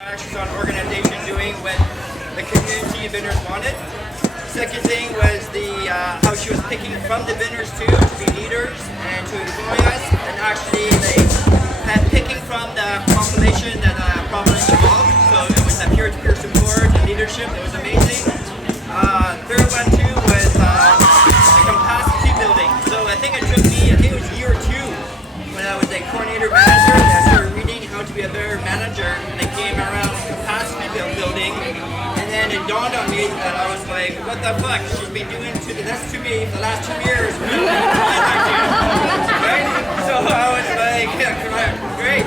Actions on organization doing what the community vendors wanted. Second thing was the how she was picking from the vendors too to be leaders and to employ us, and actually they had picking from the population that province involved. So it was a peer-to-peer support and leadership. It was amazing. Third one too was the capacity building. So I think it took me, I think it was year two when I was a coordinator manager. I started reading how to be a better manager, and it came around capacity building. And then it dawned on me that I was like, what the fuck? She's been doing this to me for the last 2 years. Right? So I was like, yeah, great.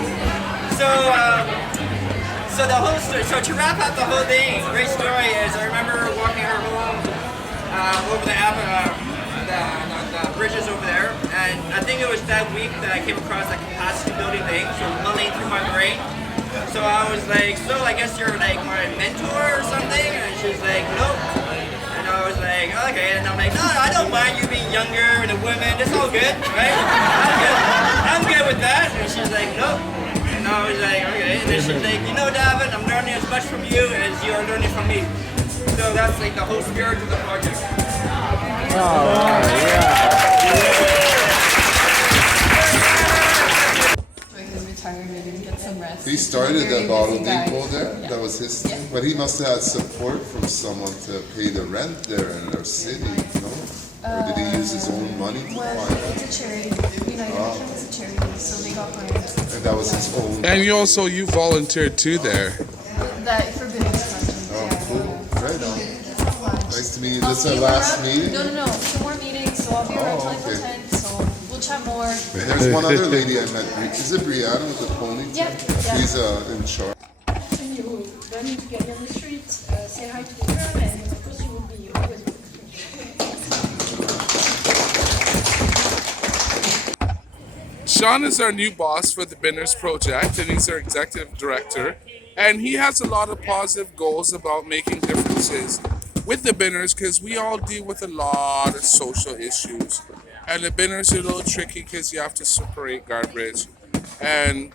So the whole story, so to wrap up the whole thing, great story is I remember walking her home over the bridges over there, and I think it was that week that I came across that capacity building thing, so mulling through my brain. So I was like, so I guess you're like my mentor or something? And she's like, nope. And I was like, okay. And I'm like, no, I don't mind you being younger and a woman. It's all good, right? I'm good with that. And she's like, nope. And I was like, okay. And then she's like, you know, David, I'm learning as much from you as you are learning from me. So that's like the whole spirit of the project. Oh, yeah. He started that bottle depot there. Yeah. That was his thing. But he must have had support from someone to pay the rent there in our city, no? Or did he use his own money to Well, find it? it's a charity. United was a charity, so they got hired. And that was his own. And you volunteered too there. That for business questions. Oh, cool. Right on. Nice Nice to meet you. This is our last meeting? No. 2 more meetings, so I'll be around till 10, so we'll chat more. There's one other lady I met. Is it Brianna with the pony? Yeah. She's in charge. When you run into Gabby on the street, say hi to the girl, and of course you will be always welcome. Sean is our new boss for the Binners Project, and he's our executive director. And he has a lot of positive goals about making differences with the Binners, because we all deal with a lot of social issues. And the Binners are a little tricky because you have to separate garbage. And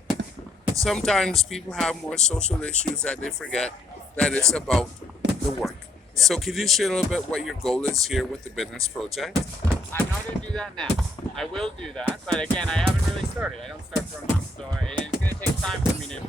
sometimes people have more social issues that they forget that it's about the work. So can you share a little bit what your goal is here with the Binners Project? I'm not going to do that now. I will do that, but again, I haven't really started. I don't start for a month, so it's going to take time for me to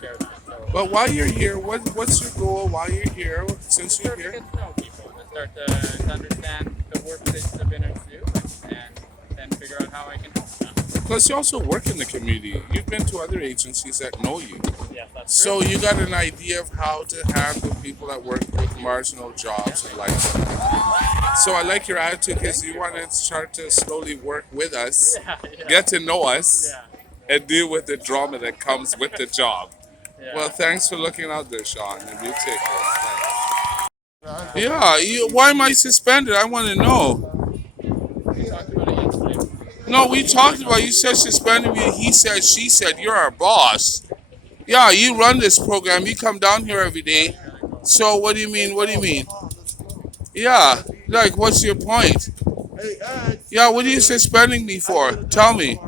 share that. So. But while you're here, what's your goal while you're here, since you're here? To get to know people, to start to understand the work that the Binners do, and then figure out how I can help them. Plus, you also work in the community. You've been to other agencies that know you. Yeah, that's So true. you got an idea of how to handle people that work with marginal jobs and like that. So I like your attitude because you want to start to slowly work with us, get to know us, and deal with the drama that comes with the job. Well, thanks for looking out there, Sean, and you take care. Thanks. Yeah, why am I suspended? I want to know. We talked about it yesterday. No, we talked about, you said suspended me, he said, she said, you're our boss. Yeah, you run this program, you come down here every day. So what do you mean? Yeah, like what's your point? Yeah, what are you suspending me for? Tell me.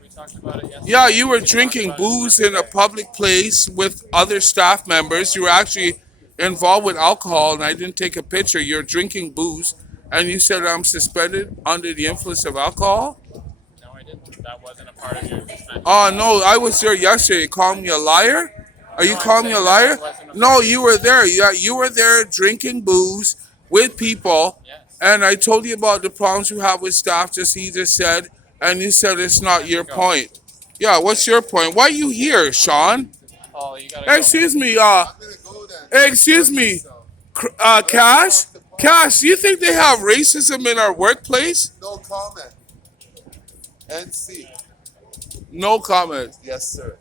We talked about it yesterday. Yeah, you were drinking booze in a public place with other staff members. You were actually involved with alcohol, and I didn't take a picture. You're drinking booze, and you said I'm suspended under the influence of alcohol? No, I didn't. That wasn't a part of your suspension. Oh, no, I was there yesterday. You calling me a liar? Are you calling me a liar? No, you were there. Yeah, you were there drinking booze with people, and I told you about the problems you have with staff, just he just said, and you said it's not your point. Yeah, what's your point? Why are you here, Sean? Oh, you gotta Excuse me, Cash? Cash, do you think they have racism in our workplace? No comment. NC. No comment. Yes, sir.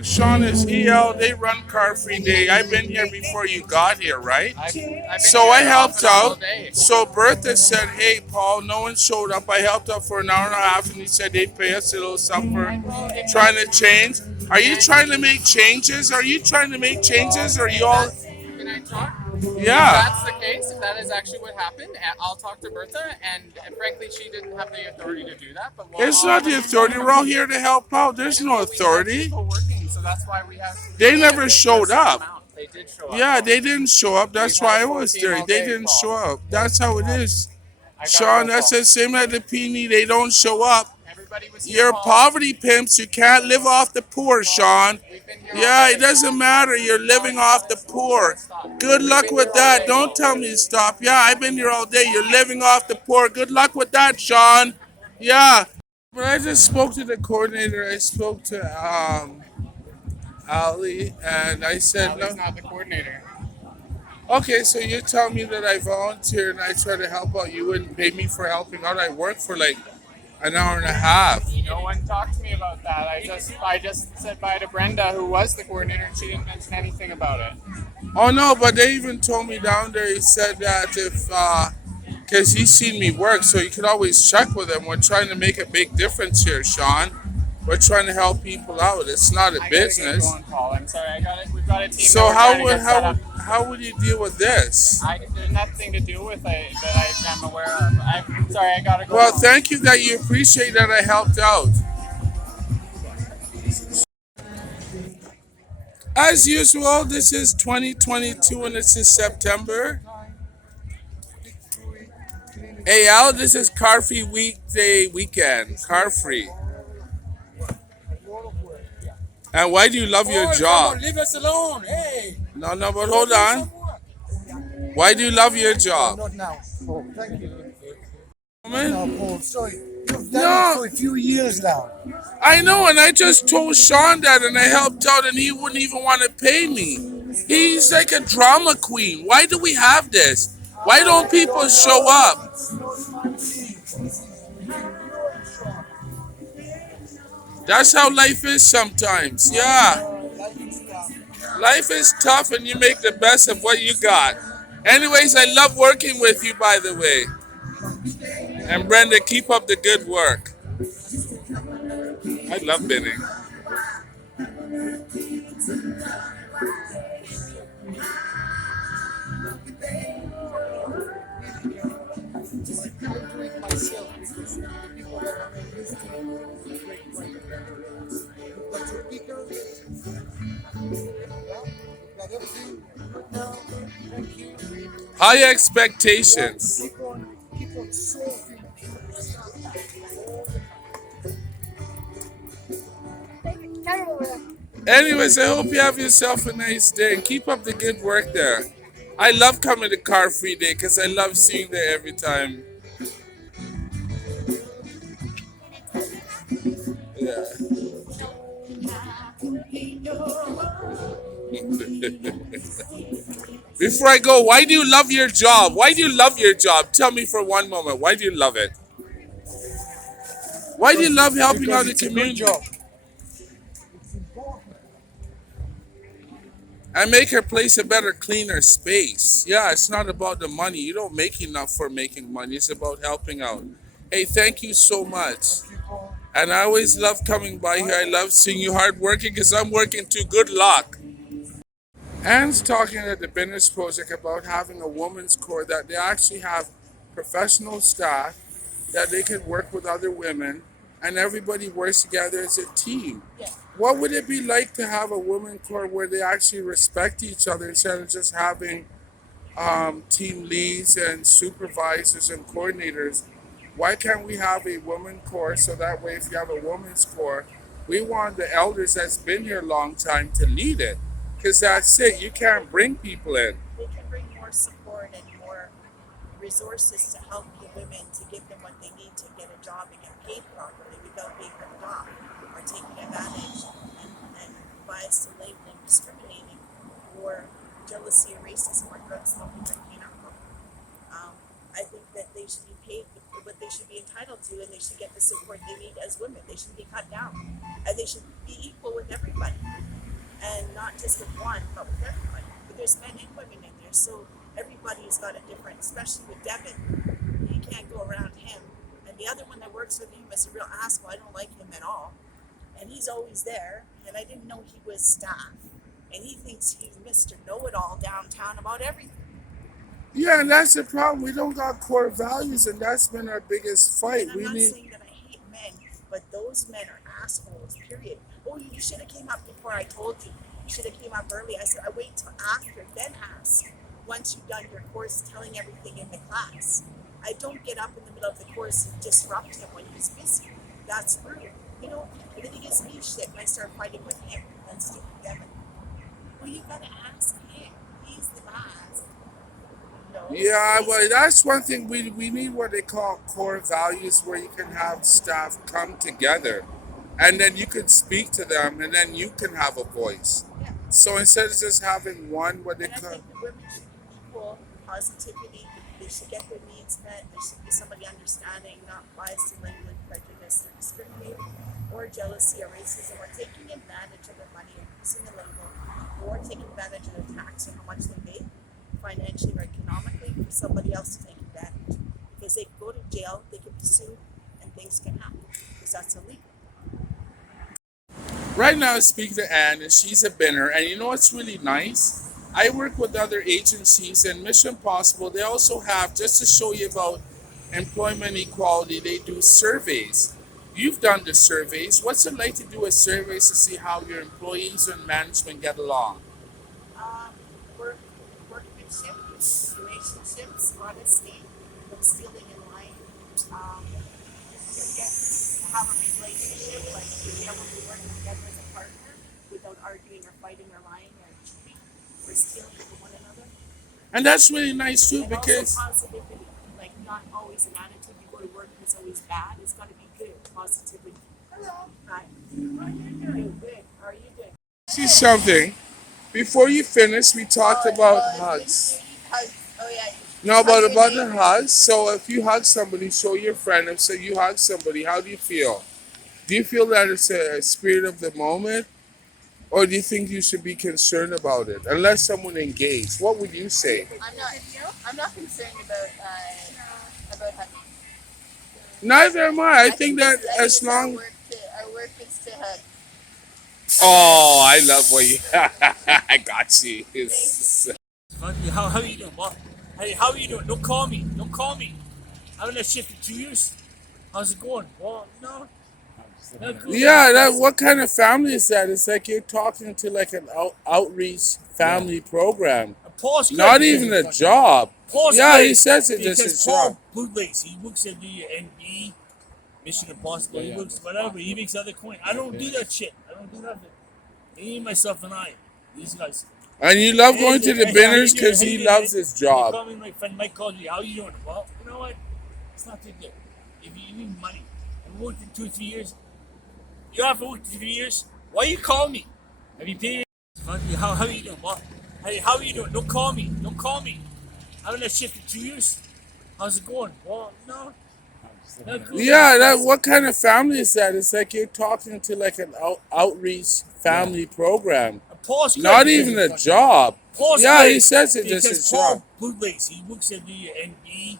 Sean is EL. They run Car Free Day. I've been here before you got here, right? I've been So here I helped often all out. day. So Bertha said, hey, Paul, no one showed up. I helped out for an hour and a half, and he said they'd pay us a little something for trying to change. Are you trying to make changes? Or are you all... Can I talk? Yeah. If that's the case, if that is actually what happened, I'll talk to Bertha, and frankly, she didn't have the authority to do that. But It's not the authority. We're all here to help out. There's no we have authority. people working, so that's why we have. They never paid showed the same up. amount. They did show up. Yeah, though. they didn't show up. That's We've why had I was 14 there. all They day didn't call. show up. That's how it is. I got a Sean, roll that's call. the same at the Peony. They don't show up. Everybody was here. You're Paul. poverty pimps. You can't live off the poor, Sean. We've been here all Yeah, day. it doesn't matter. You're living off the poor. Good luck with that. Don't tell me to stop. Yeah, I've been here all day. You're living off the poor. Good luck with that, Sean. Yeah. But I just spoke to the coordinator. I spoke to Ali, and I said He's no. not the coordinator. Okay, so you tell me that I volunteer and I try to help out. You wouldn't pay me for helping out. I work for like an hour and a half. No one talked to me about that. I just said bye to Brenda, who was the coordinator, and she didn't mention anything about it. Oh no, but they even told me down there. He said that if, because he's seen me work, so you could always check with him. We're trying to make a big difference here, Sean. We're trying to help people out. It's not a I gotta business. get going, Paul. I'm sorry. I got it. We've got a team. So that we're how trying to would get set up. how would you deal with this? There's nothing to do with it that I'm aware of. I'm sorry. I gotta go. Well, home. thank you that you appreciate that I helped out. As usual, this is 2022 and this is September. Hey Al, this is car free weekend. Car free. And why do you love your job? Leave us alone. Hey. No, but hold on. Why do you love your job? Not now. Oh, thank you. Man, No, Paul. Sorry. You've done No. it for a few years now. I know, and I just told Sean that, and I helped out, and he wouldn't even want to pay me. He's like a drama queen. Why do we have this? Why don't people show up? That's how life is sometimes. Yeah. Life is tough, and you make the best of what you got. Anyways, I love working with you, by the way. And Brenda, keep up the good work. I love bidding. High expectations. Anyways, I hope you have yourself a nice day and keep up the good work there. I love coming to Car Free Day because I love seeing there every time. Yeah. Before I go, why do you love your job? Why do you love your job? Tell me for one moment. Why do you love it? Why do you love helping out the community? And make her place a better, cleaner space. Yeah, it's not about the money. You don't make enough for making money. It's about helping out. Hey, thank you so much. And I always love coming by here. I love seeing you hard working because I'm working too. Good luck. Anne's talking at the Business Project about having a women's core, that they actually have professional staff, that they can work with other women, and everybody works together as a team. What would it be like to have a women core where they actually respect each other instead of just having team leads and supervisors and coordinators? Why can't we have a women core so that way if you have a women's core, we want the elders that's been here a long time to lead it? Because that's it. You can't bring people in. They can bring more support and more resources to help the women, to give them what they need to get a job and get paid properly without being ripped off or taken advantage and biased and labeling, discriminating, or jealousy or racism or drug smoking drinking alcohol. I think that they should be paid what they should be entitled to, and they should get the support they need as women. They should be cut down, and they should be equal with everybody, and not just with one, but with everybody. But there's men and women in there, so everybody's got a different, especially with Devin. You can't go around him. And the other one that works with him is a real asshole. I don't like him at all. And he's always there, and I didn't know he was staff. And he thinks he's Mr. Know-It-All downtown about everything. Yeah, and that's the problem. We don't got core values, and that's been our biggest fight. And I'm not saying that I hate men, but those men are assholes, period. oh, you should have came up before I told you. You should have came up early. I said, I wait till after, then ask. Once you've done your course, telling everything in the class. I don't get up in the middle of the course and disrupt him when he's busy. That's rude. You know, and then he gives me shit and I start fighting with him and stupid Devin. Well, you gotta ask him. He's the boss. No, Yeah, he's- well, that's one thing. We need what they call core values, where you can have staff come together, and then you can speak to them, and then you can have a voice. yeah. So instead of just having one, what they And I call, think the women should be equal, positivity, they should get their needs met, there should be somebody understanding, not biased in language, prejudice, or discriminating, or jealousy or racism, or taking advantage of their money and using a label, or taking advantage of the tax and how much they make, financially or economically, for somebody else to take advantage. Because they can go to jail, they can be sued, and things can happen, because that's illegal. right now I speak to Anne, and she's a binner, and you know what's really nice? I work with other agencies, and Mission Possible, they also have, just to show you about employment equality, they do surveys. You've done the surveys. What's it like to do a surveys to see how your employees and management get along? Work, workmanship, relationships, honesty, no stealing and lying. Again, have a relationship, like being able to work together as a partner without arguing or fighting or lying or cheating or stealing from one another. And that's really nice too, And because also positivity, like not always an attitude. You go to work and it's always bad. It's got to be good, positivity. Hello. Hi. How are you doing? Good. How are you doing? see something. Before you finish, we talked about hugs. Hugs. Oh yeah. No, about the hugs. So if you hug somebody, show your friend and say you hug somebody, how do you feel? Do you feel that it's a spirit of the moment? Or do you think you should be concerned about it? Unless someone engaged, what would you say? I'm not concerned about hugging. Neither am I. I think that as long. Our work is to hug. Oh, I love what you. I got you. It's- How are you doing, boss? Hey, how are you doing? Don't call me. Don't call me. I haven't had shit for 2 years. How's it going? Well, no. No, cool. Yeah, that. What kind of family is that? It's like you're talking to like an outreach family program, Paul's good not because even of a fucking- job. Paul's Yeah, good he says it's just because a Paul job. bootlegs. He works at the NB, Mission Impossible. He works whatever. He makes other coin. I don't do that shit. I don't do nothing. Me, myself, and I. These guys. And you love going to the Hey, binners how you because doing? he How you loves doing? his You job. call me, my friend Mike calls me. How you doing? Well, you know what? It's not too good. If you need money, I've worked in 2 or 3 years. You have to work 3 years. Why you call me? Have you paid? How are you doing? Well, hey, how are you doing? Don't call me. Don't call me. I haven't had shit for 2 years. How's it going? Well, no. No, cool. Yeah, that. What kind of family is that? It's like you're talking to like an outreach family program, Paul's good not because even of a fucking- job. Paul's Yeah, good he says it's just because his Paul job. bootlegs. He works at the NB,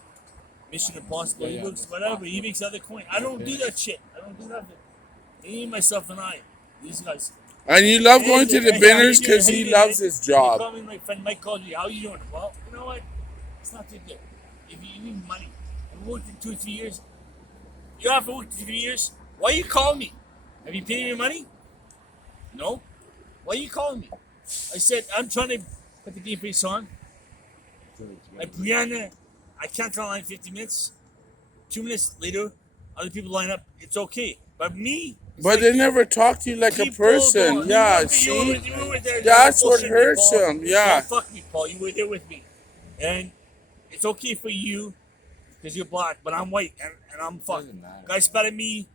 Mission Impossible. He works whatever. He makes other coin. I don't do that shit. I don't do nothing. Me, myself, and I. These guys. And you love going to the Hey, how you binners doing? because How you he doing, loves man? his You job. call me, my friend Mike calls me. How you doing? Well, you know what? It's not too good. If you need money, I've worked in 2 or 3 years. You have to work 3 years. Why you call me? Have you paid me money? No. Why you calling me? I said I'm trying to put the game face on. Like Brianna, I can't call line 50 minutes. 2 minutes later, other people line up. It's okay. But me, it's But like they never talk to you like a people person. don't- Yeah, you see? were there. That's what Bullshit me, hurts Paul. him, yeah. Don't fuck me, Paul. You were there with me. And it's okay for you because you're black, but I'm white and I'm fucked. Guys spat at me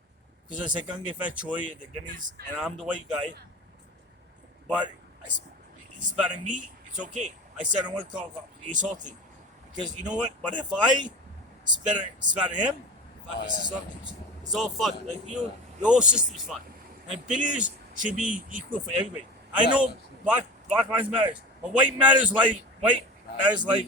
because I said Gange Fat Choi and the Guineas, and I'm the white guy. But he spat at me, it's okay. I said I want to call he assaulted. Because you know what? But if I spat at him, fuck, it's all fucked. Like the whole system's fucked. And bidders should be equal for everybody. I know black lives matters, but white matters like white matters like.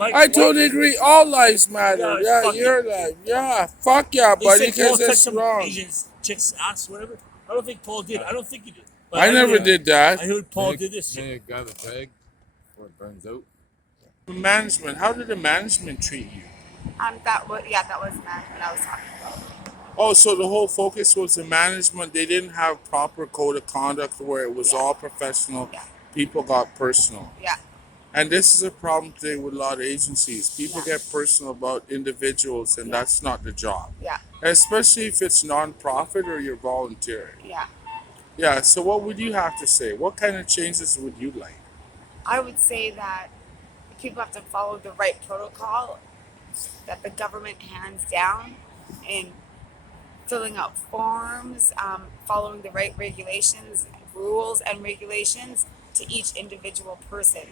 I totally agree. All lives matter. Yeah, Yeah, fuck you're right. Yeah, fuck yeah, They buddy, said Paul because touched it's some wrong. Asian chick's ass, whatever. I don't think Paul did. I don't think he did. But I never heard- did that. I heard Paul did this shit. May grab a bag before it burns out. Management, how did the management treat you? That was management I was talking about. Oh, so the whole focus was the management. They didn't have proper code of conduct where it was Yeah, all professional. yeah, People got personal. yeah, And this is a problem today with a lot of agencies. People yeah, get personal about individuals, and yeah, that's not the job. yeah, Especially if it's non-profit or you're volunteering. yeah. Yeah, so what would you have to say? What kind of changes would you like? I would say that people have to follow the right protocol that the government hands down in filling out forms, following the right regulations, rules, and regulations to each individual person.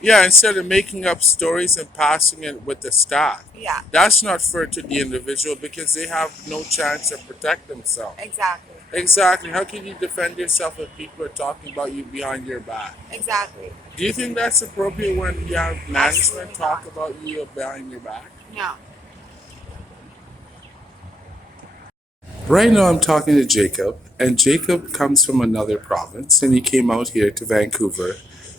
Yeah, instead of making up stories and passing it with the staff. Yeah, That's not fair to the individual because they have no chance to protect themselves. exactly, Exactly. How can you defend yourself if people are talking about you behind your back? exactly. Do you think that's appropriate when you have management Absolutely talk not. about you behind your back? No. Right now, I'm talking to Jacob, and Jacob comes from another province, and he came out here to Vancouver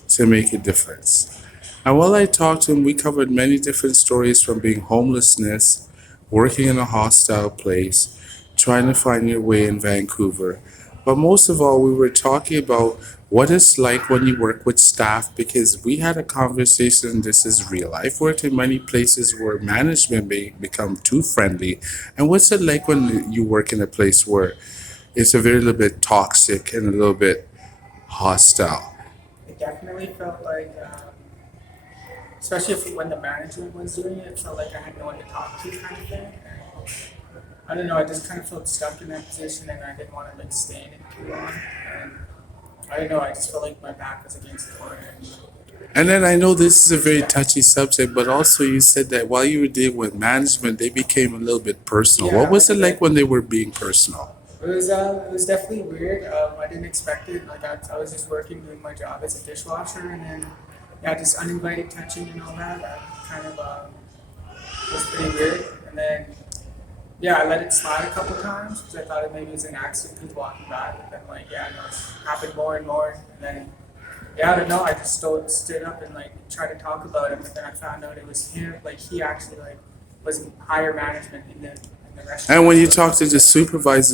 to make a difference. And while I talked to him, we covered many different stories from being homelessness, working in a hostile place, trying to find your way in Vancouver. But most of all, we were talking about what it's like when you work with staff because we had a conversation. This is real. I've worked in many places where management may become too friendly. And what's it like when you work in a place where it's a very little bit toxic and a little bit hostile? It definitely felt like, especially if, when the manager was doing it, it felt like I had no one to talk to, kind of thing. And I don't know, I just kind of felt stuck in that position, and I didn't want to like stay in it too long. And I don't know, I just felt like my back was against the corner. And then I know this is a very touchy subject, but also you said that while you were dealing with management, they became a little bit personal. Yeah, What was it like like when they were being personal? it was definitely weird. I didn't expect it. Like I was just working, doing my job as a dishwasher, and then yeah, just uninvited touching and all that. That kind of was pretty weird. And then yeah, I let it slide a couple times because I thought it maybe was an accident because walking by. But then like yeah, no, it's happened more and more. And then yeah, I don't know. I just stood up and like tried to talk about it, but then I found out it was him. Like he actually like was higher management in the restaurant. And when you So talked to the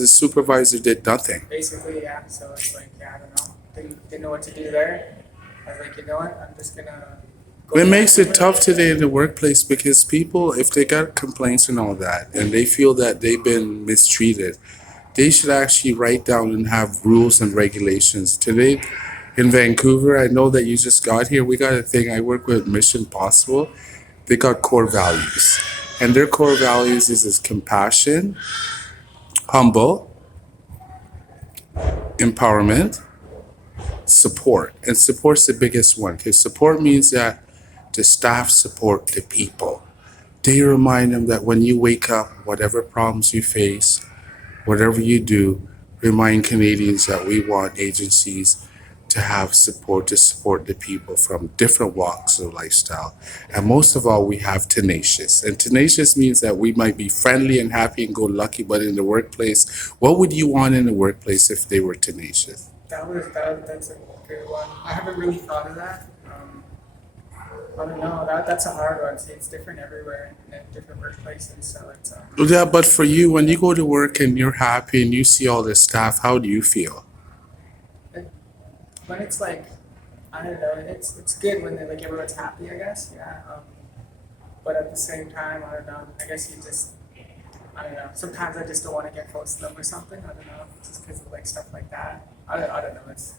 supervisor did nothing. basically, yeah. So it's like yeah, I don't know. Didn't know what to do there. I was like, you know what? I'm just gonna go It back makes to it it. tough today in the workplace because people, if they got complaints and all that, and they feel that they've been mistreated, they should actually write down and have rules and regulations. Today in Vancouver, I know that you just got here. We got a thing. I work with Mission Possible. They got core values, and their core values is compassion, humble, empowerment, support. And support's the biggest one because support means that the staff support the people. They remind them that when you wake up, whatever problems you face, whatever you do, remind Canadians that we want agencies to have support to support the people from different walks of lifestyle. And most of all, we have tenacious. And tenacious means that we might be friendly and happy and go lucky, but in the workplace, what would you want in the workplace if they were tenacious? That's a good one. I haven't really thought of that. I don't know. That's a hard one. See, it's different everywhere in different workplaces. So it's Yeah, but for you, when you go to work and you're happy and you see all the staff, how do you feel? it, when it's like I don't know. It's good when like everyone's happy. I guess yeah. But at the same time, I don't know. I guess you just I don't know. Sometimes I just don't want to get close to them or something. I don't know. Just because of like stuff like that. I don't know. It's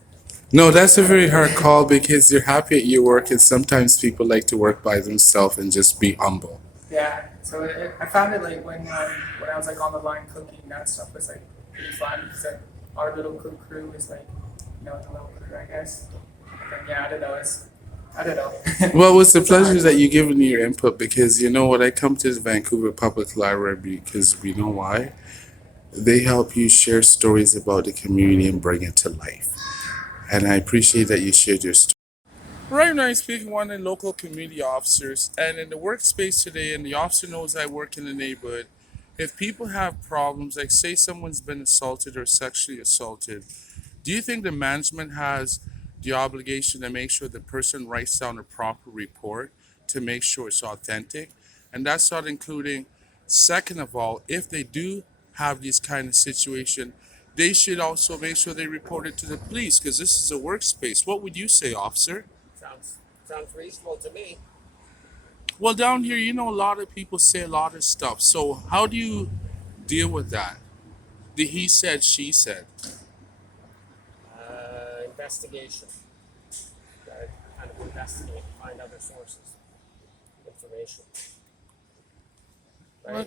No, that's a very hard call because you're happy at your work, and sometimes people like to work by themselves and just be humble. yeah. So I found it like when I was like on the line cooking, that stuff was like pretty fun because like, our little cook crew is like the little crew I guess. But then, yeah, I don't know. I don't know. Well, it was a It's a hard pleasure that one. you given me your input because you know what? I come to the Vancouver Public Library because we know why. They help you share stories about the community and bring it to life. And I appreciate that you shared your story. Right now, I'm speaking to one of the local community officers, and in the workspace today, and the officer knows I work in the neighborhood. If people have problems, like say someone's been assaulted or sexually assaulted, do you think the management has the obligation to make sure the person writes down a proper report to make sure it's authentic? And that's not including, second of all, if they do have these kind of situation, they should also make sure they report it to the police because this is a workspace. What would you say, officer? Sounds reasonable to me. Well, down here, you know, a lot of people say a lot of stuff. So how do you deal with that? The he said, she said. Investigation. Gotta kind of investigate, find other sources, information. Right? Well,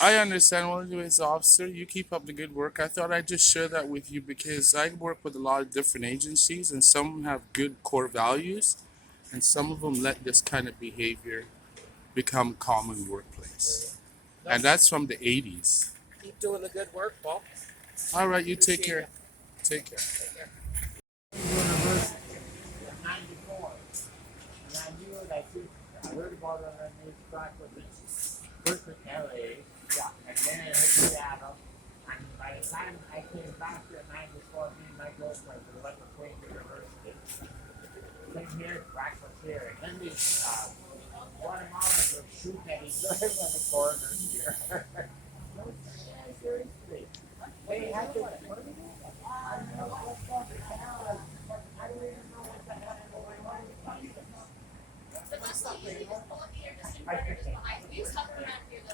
I understand. Well, anyways, officer, you keep up the good work. I thought I'd just share that with you because I work with a lot of different agencies, and some of them have good core values, and some of them let this kind of behavior become common workplace. And that's from the 80s. Keep doing the good work, Paul. All right, you take care. Take care. University in '94, and I knew it. I heard about it on the news track with this first in LA, and then I hit Seattle. And by the time I came back here in '94, me and my girlfriend were at McQueen University. Came here, practice here, and then these Guatemalans were shooting at each other in the corners here. Seriously, they had to.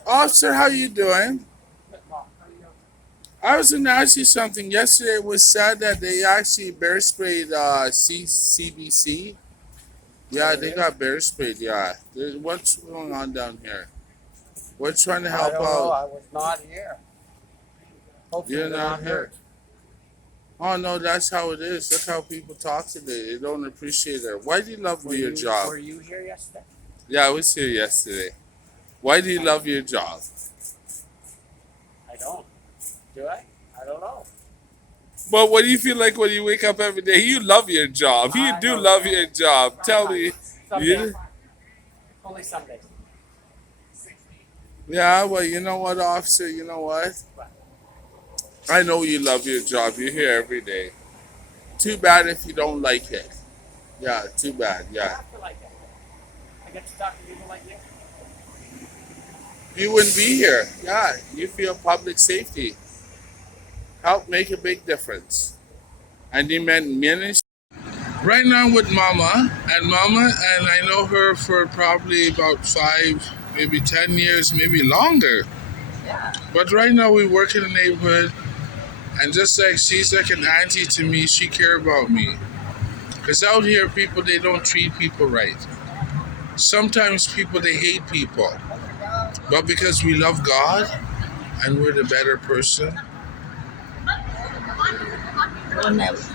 Officer, how you doing? I was going to ask you something. Yesterday it was said that they actually bear sprayed CBC. Yeah, they got bear sprayed, yeah. What's going on down here? We're trying to help I don't out. know. I was not here. Hopefully You're they're not here. Oh no, that's how it is. Look how people talk today. They don't appreciate it. Why do you love your job? Were you here yesterday? Yeah, I was here yesterday. Why do you love your job? I don't. Do I? I don't know. But what do you feel like when you wake up every day? You love your job. You do love your job. Tell me. Someday. Only someday. Yeah, well, you know what, officer? You know what? I know you love your job. You're here every day. Too bad if you don't like it. Yeah, too bad. I Yeah. have to like it. I get to talk to people like you. You wouldn't be here. Yeah, you feel public safety. Help make a big difference. And you meant ministry. Right now with Mama, and I know her for probably about 5, maybe 10 years, maybe longer. Yeah. But right now we work in the neighborhood, and just like she's like an auntie to me, she care about me. Because out here, people, they don't treat people right. Sometimes people, they hate people. But because we love God, and we're the better person.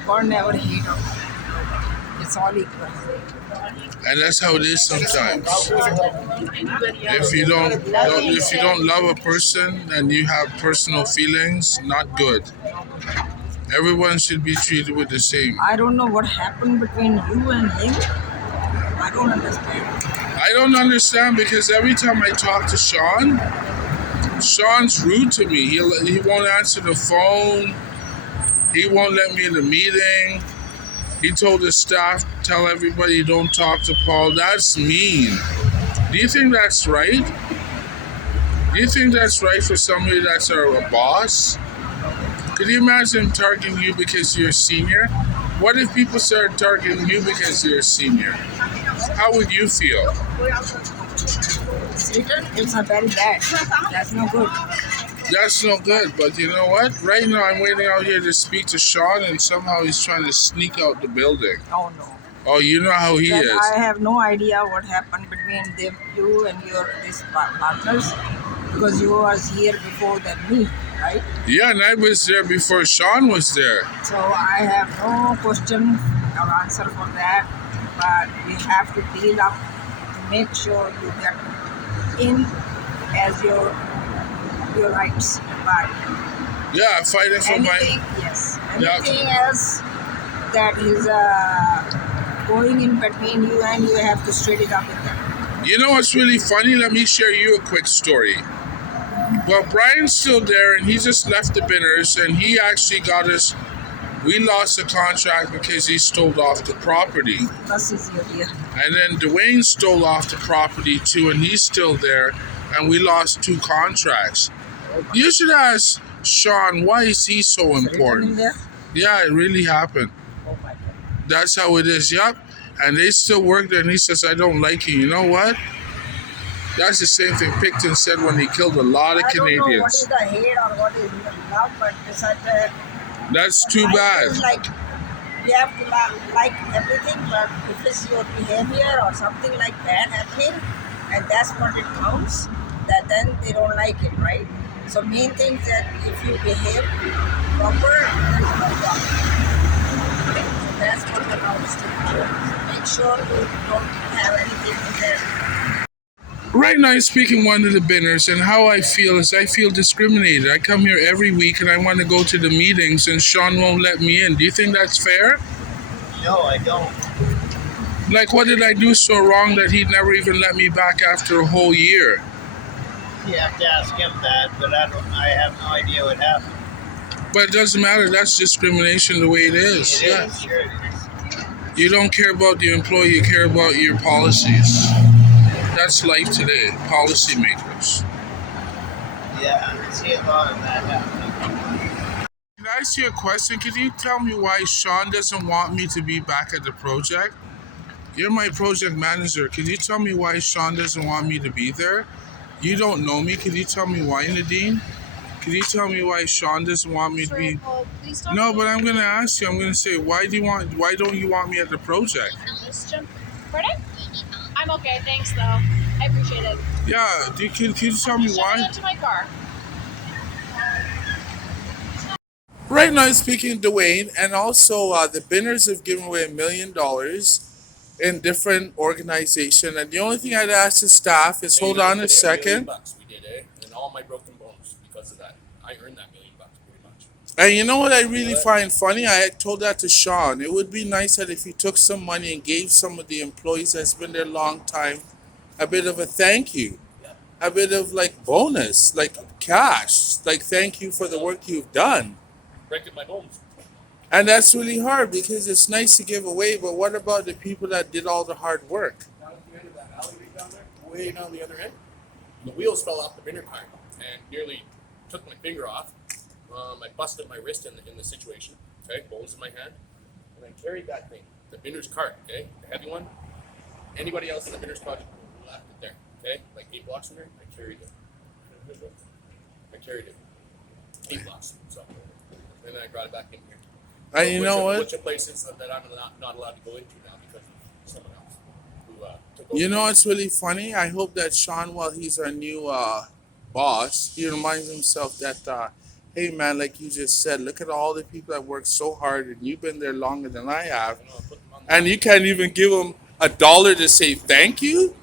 God never hate us. It's all equal. And that's how it is sometimes. If you don't love a person and you have personal feelings, not good. Everyone should be treated with the same. I don't know what happened between you and him. I don't understand. I don't understand because every time I talk to Sean, Sean's rude to me. He won't answer the phone. He won't let me in the meeting. He told his staff, tell everybody don't talk to Paul. That's mean. Do you think that's right? Do you think that's right for somebody that's a boss? Could you imagine targeting you because you're a senior? What if people start targeting you because you're a senior? How would you feel? It's a very bad. That's no good. That's no good, but you know what? Right now I'm waiting out here to speak to Sean and somehow he's trying to sneak out the building. Oh no. Oh, you know how he Then is. I have no idea what happened between them, you and these partners, because you was here before than me, right? Yeah, and I was there before Sean was there. So I have no question or answer for that, but we have to deal up to make sure you get in as your rights. But Yeah, fighting for anything, my... yes, Yeah. anything else that is going in between you and you have to straight it up with them. You know what's really funny? Let me share you a quick story. Well, Brian's still there and he just left the Binners and he actually got us... We lost the contract because he stole off the property. That's easier here. And then Dwayne stole off the property too and he's still there and we lost 2 contracts. You should ask Sean why is he so important. Yeah, it really happened. That's how it is. Yep. And they still work there, and he says, "I don't like you." You know what? That's the same thing Picton said when he killed a lot of I don't know what is Canadians. the hate or what is the love, but it's such a, That's too I bad. feel like you have to like everything, but if it's your behavior or something like that happening, and that's what it counts, that then they don't like it, right? So main thing is that if you behave proper, there's no problem. Right? So that's what the counts to do. Make sure you don't have anything in there. Right now, I'm speaking one of the binners, and how I feel is I feel discriminated. I come here every week, and I want to go to the meetings, and Sean won't let me in. Do you think that's fair? No, I don't. Like, what did I do so wrong that he'd never even let me back after a whole year? You have to ask him that, but I have no idea what happened. But it doesn't matter. That's discrimination the way it is. It Yeah. is, sure it is. You don't care about the employee, you care about your policies. That's life today, policymakers. Yeah, I see a lot of that happening. Can I ask you a question? Can you tell me why Sean doesn't want me to be back at the project? You're my project manager. Can you tell me why Sean doesn't want me to be there? You don't know me. Can you tell me why, Nadine? Can you tell me why Sean doesn't want me to be? Paul, please don't. No, but I'm gonna ask you. I'm gonna say, why don't you want me at the project? Just jump. Pardon? I'm okay, thanks though. I appreciate it. Yeah, can you tell me why? Shutting into my car. Right now, I'm speaking to Dwayne, and also the Binners have given away $1 million in different organization. And the only thing I'd ask the staff is, hold on a second. $1,000,000 we did, and all my broken bones because of that. I earned that $1,000,000 pretty much. And you know what I really find funny? I had told that to Sean. It would be nice that if he took some money and gave some of the employees that's been there a long time a bit of a thank you, a bit of like bonus, like cash, like thank you for the work you've done. Breaking my bones. And that's really hard because it's nice to give away, but what about the people that did all the hard work? Down at the end of that alley right down there, way down the other end, the wheels fell off the binner car and nearly took my finger off. I busted my wrist in the situation, okay, bones in my hand, and I carried that thing, the binner's cart, okay, the heavy one. Anybody else in the binner's project left it there, okay, like 8 blocks from there, I carried it. I carried it 8 blocks, so then I brought it back in here. And you know what? Which are places that I'm not allowed to go into now because of someone else who took over. You know what's really funny? I hope that Sean, while he's our new boss, he reminds himself that, hey man, like you just said, look at all the people that worked so hard and you've been there longer than I have. And you can't even give them $1 to say thank you?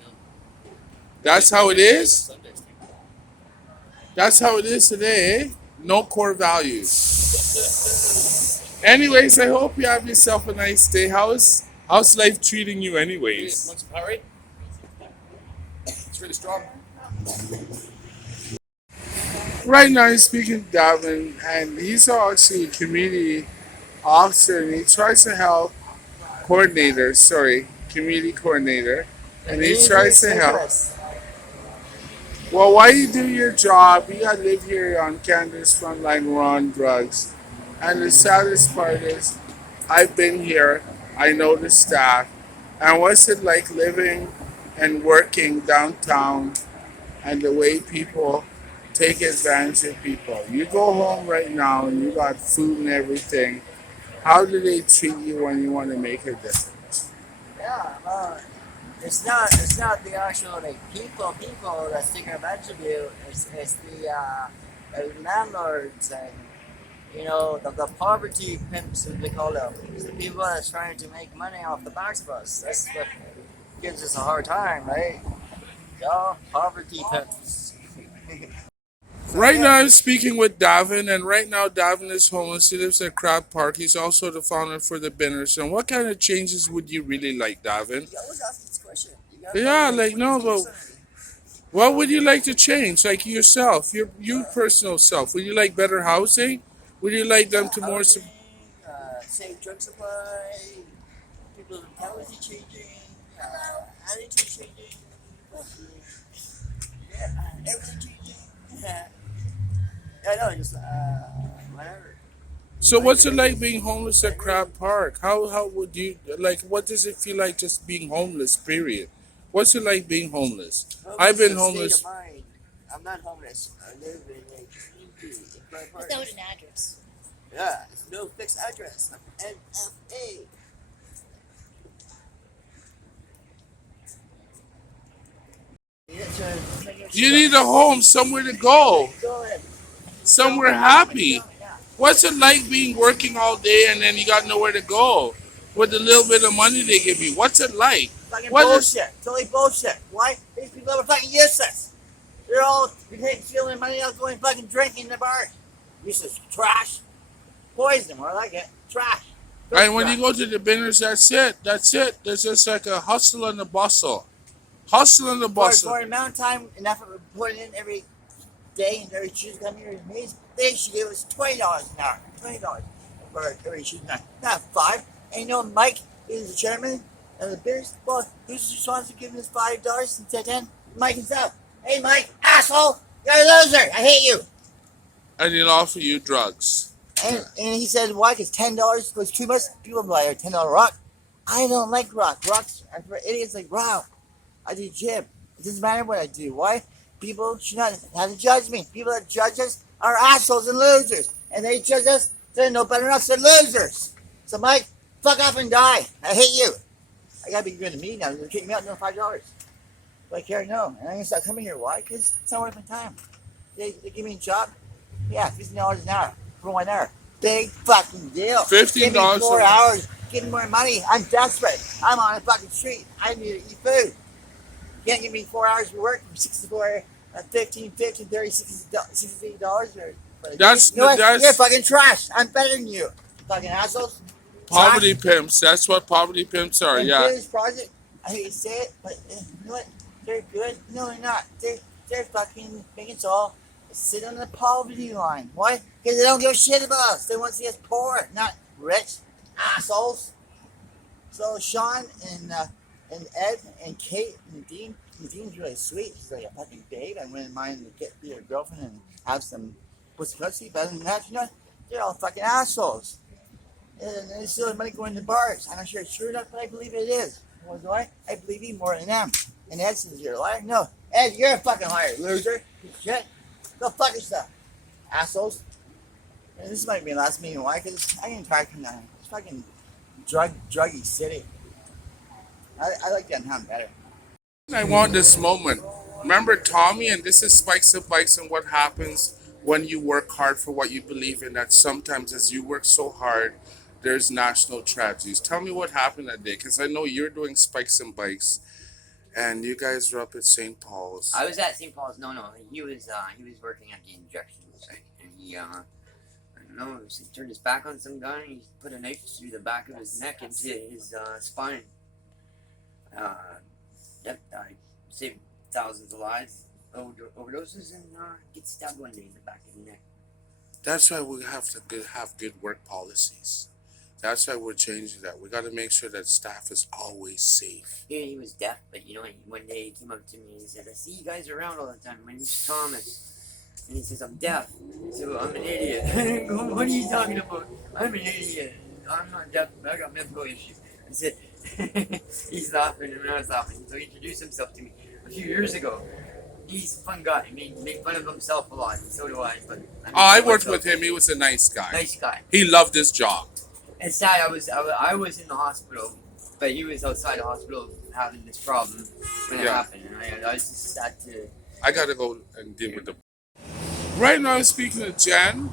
That's how it is? That's how it is today, eh? No core values. Anyways, I hope you have yourself a nice day. How's life treating you anyways? Want some Powerade? It's really strong. Right now I'm speaking to Davin, and he's actually a community officer, and he tries to help community coordinator, and he tries to help. Well, while you do your job, you gotta live here on Canada's frontline war on drugs. And the saddest part is, I've been here, I know the staff, and what's it like living and working downtown and the way people take advantage of people. You go home right now and you got food and everything. How do they treat you when you want to make a difference? Yeah, it's not the actual like people that's taking advantage of you. It's the landlords and the poverty pimps as we call them. It's the people that's trying to make money off the backs of us. That's what gives us a hard time, right? Poverty pimps. Right now I'm speaking with Davin, and right now Davin is homeless. He lives at Crab Park. He's also the founder for the Binners. And what kind of changes would you really like, Davin? You always ask this question. Yeah, like no, but what would you like to change? Like yourself, your personal self. Would you like better housing? Would you like them to more? Save drug supply, people's mentality changing, attitude changing, everything changing. I know, just whatever. So what's it like being homeless at Crab Park? How would you like? What does it feel like just being homeless? Period. What's it like being homeless? I've been Homeless is a homeless. state of mind. I'm not homeless. I live in a community in Crab Park. Without an address. Yeah, it's no fixed address. I'm NFA. You need a home, somewhere to go, Go ahead. somewhere happy. What's it like being working all day and then you got nowhere to go with the little bit of money they give you? What's it like? Fucking What bullshit. Totally bullshit. Why? These people are fucking useless. They're all stealing money out going fucking drinking in the bar. Useless trash. Poison, more like it. Trash. And when you go to the binners, that's it. That's it. There's just like a hustle and a bustle. Hustle and a bustle. For the amount of time and effort we're putting in every day and every Tuesday come here to meetings, they should give us $20 an hour. $20 for every Tuesday night. Not $5. And you know Mike is the chairman of the Bears? Well, who's responsible for giving us $5 instead of 10? Mike himself. Hey Mike, asshole! You're a loser! I hate you! And he'll offer you drugs. And he said, why? Because $10 was too much. People buy a $10 rock. I don't like rock. Rocks are for idiots like wow. I do gym. It doesn't matter what I do. Why? People should not have to judge me. People that judge us are assholes and losers. And they judge us, they're no better than us, they're losers. So Mike, fuck off and die. I hate you. I gotta be good to me now. They're kicking me out no $5. But I care, no. And I'm gonna start coming here. Why? Because it's not worth my time. They give me a job. Yeah, $15 an hour for 1 hour. Big fucking deal. $15 Give me 4 hours. Give me more money. I'm desperate. I'm on a fucking street. I need to eat food. You can't give me 4 hours of work from 64, 15, 30, $60 or That's you're fucking trash. I'm better than you. Fucking assholes. Poverty pimps. That's what poverty pimps are. And Yeah. this project, I hate to say it, but you know what? They're good. No, they're not. They're fucking making us all sit on the poverty line. Why? Because they don't give a shit about us. They want to see us poor, not rich. Assholes. So Sean and Ed and Kate and Dean. Dean's really sweet. She's like a fucking babe. I wouldn't mind to get be her girlfriend and have some pussy. But other than that, you know, they're all fucking assholes. And they steal money going to bars. I'm not sure it's true enough, but I believe it is. Well, do I? I believe you more than them. And Ed says you're a liar. No, Ed, you're a fucking liar, loser. Shit. Go fuck yourself, assholes. And this might be the last meeting. Why? Because I ain't tired from that. It's fucking druggy city. I like downtown better. I want this moment. Remember Tommy, and this is Spikes and Bikes, and what happens when you work hard for what you believe in, that sometimes as you work so hard, there's national tragedies. Tell me what happened that day, because I know you're doing Spikes and Bikes, and you guys were up at St. Paul's. I was at St. Paul's. No, he was working at the injection site, and he I don't know, he turned his back on some guy, and he put a knife through the back of his neck into his spine. Yep, saved thousands of lives, overdoses, and get stabbed one day in the back of the neck. That's why we have to have good work policies. That's why we're changing that. We got to make sure that staff is always safe. Yeah, he was deaf, but you know, one day he came up to me and he said, I see you guys around all the time. My name's Thomas. And he says, I'm deaf. So I'm an idiot. What are you talking about? I'm an idiot. I'm not deaf, but I got mental issues. I said, he's laughing and I was laughing. So he introduced himself to me a few years ago. He's a fun guy. He made fun of himself a lot, and so do I. But I worked with him. He was a nice guy. Nice guy. He loved his job. It's sad. I was in the hospital, but he was outside the hospital having this problem when it happened, and I was just sad to. I gotta go and deal with the. Right now, I'm speaking to Jen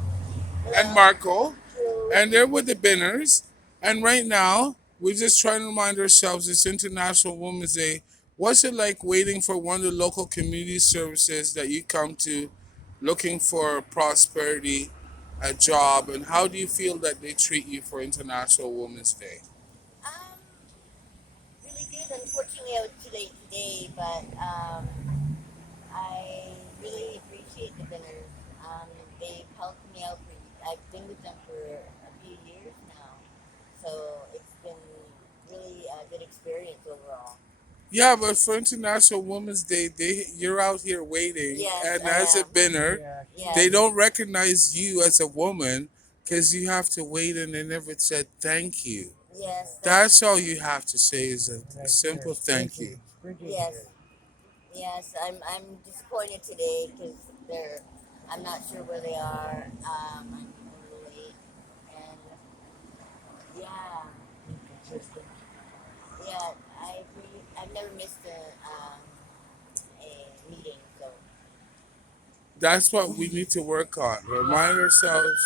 and Marco, and they're with the Binners. And right now, we're just trying to remind ourselves it's International Women's Day. What's it like waiting for one of the local community services that you come to, looking for prosperity, a job, and how do you feel that they treat you for International Women's Day? Really good. Unfortunately, I was too late today, but I really appreciate the Binners. They've helped me out. I've been with them for a few years now, so it's been really a good experience overall. Yeah, but for International Women's Day, you're out here waiting, Yes, and I as a am. binner, Yes. they don't recognize you as a woman because you have to wait, and they never said thank you. Yes. That's all you have to say is a simple thank you. Yes. Yes. I'm disappointed today because I'm not sure where they are. I'm a little late, and yeah. Yeah. I've never missed a meeting, so. That's what we need to work on. Remind ourselves.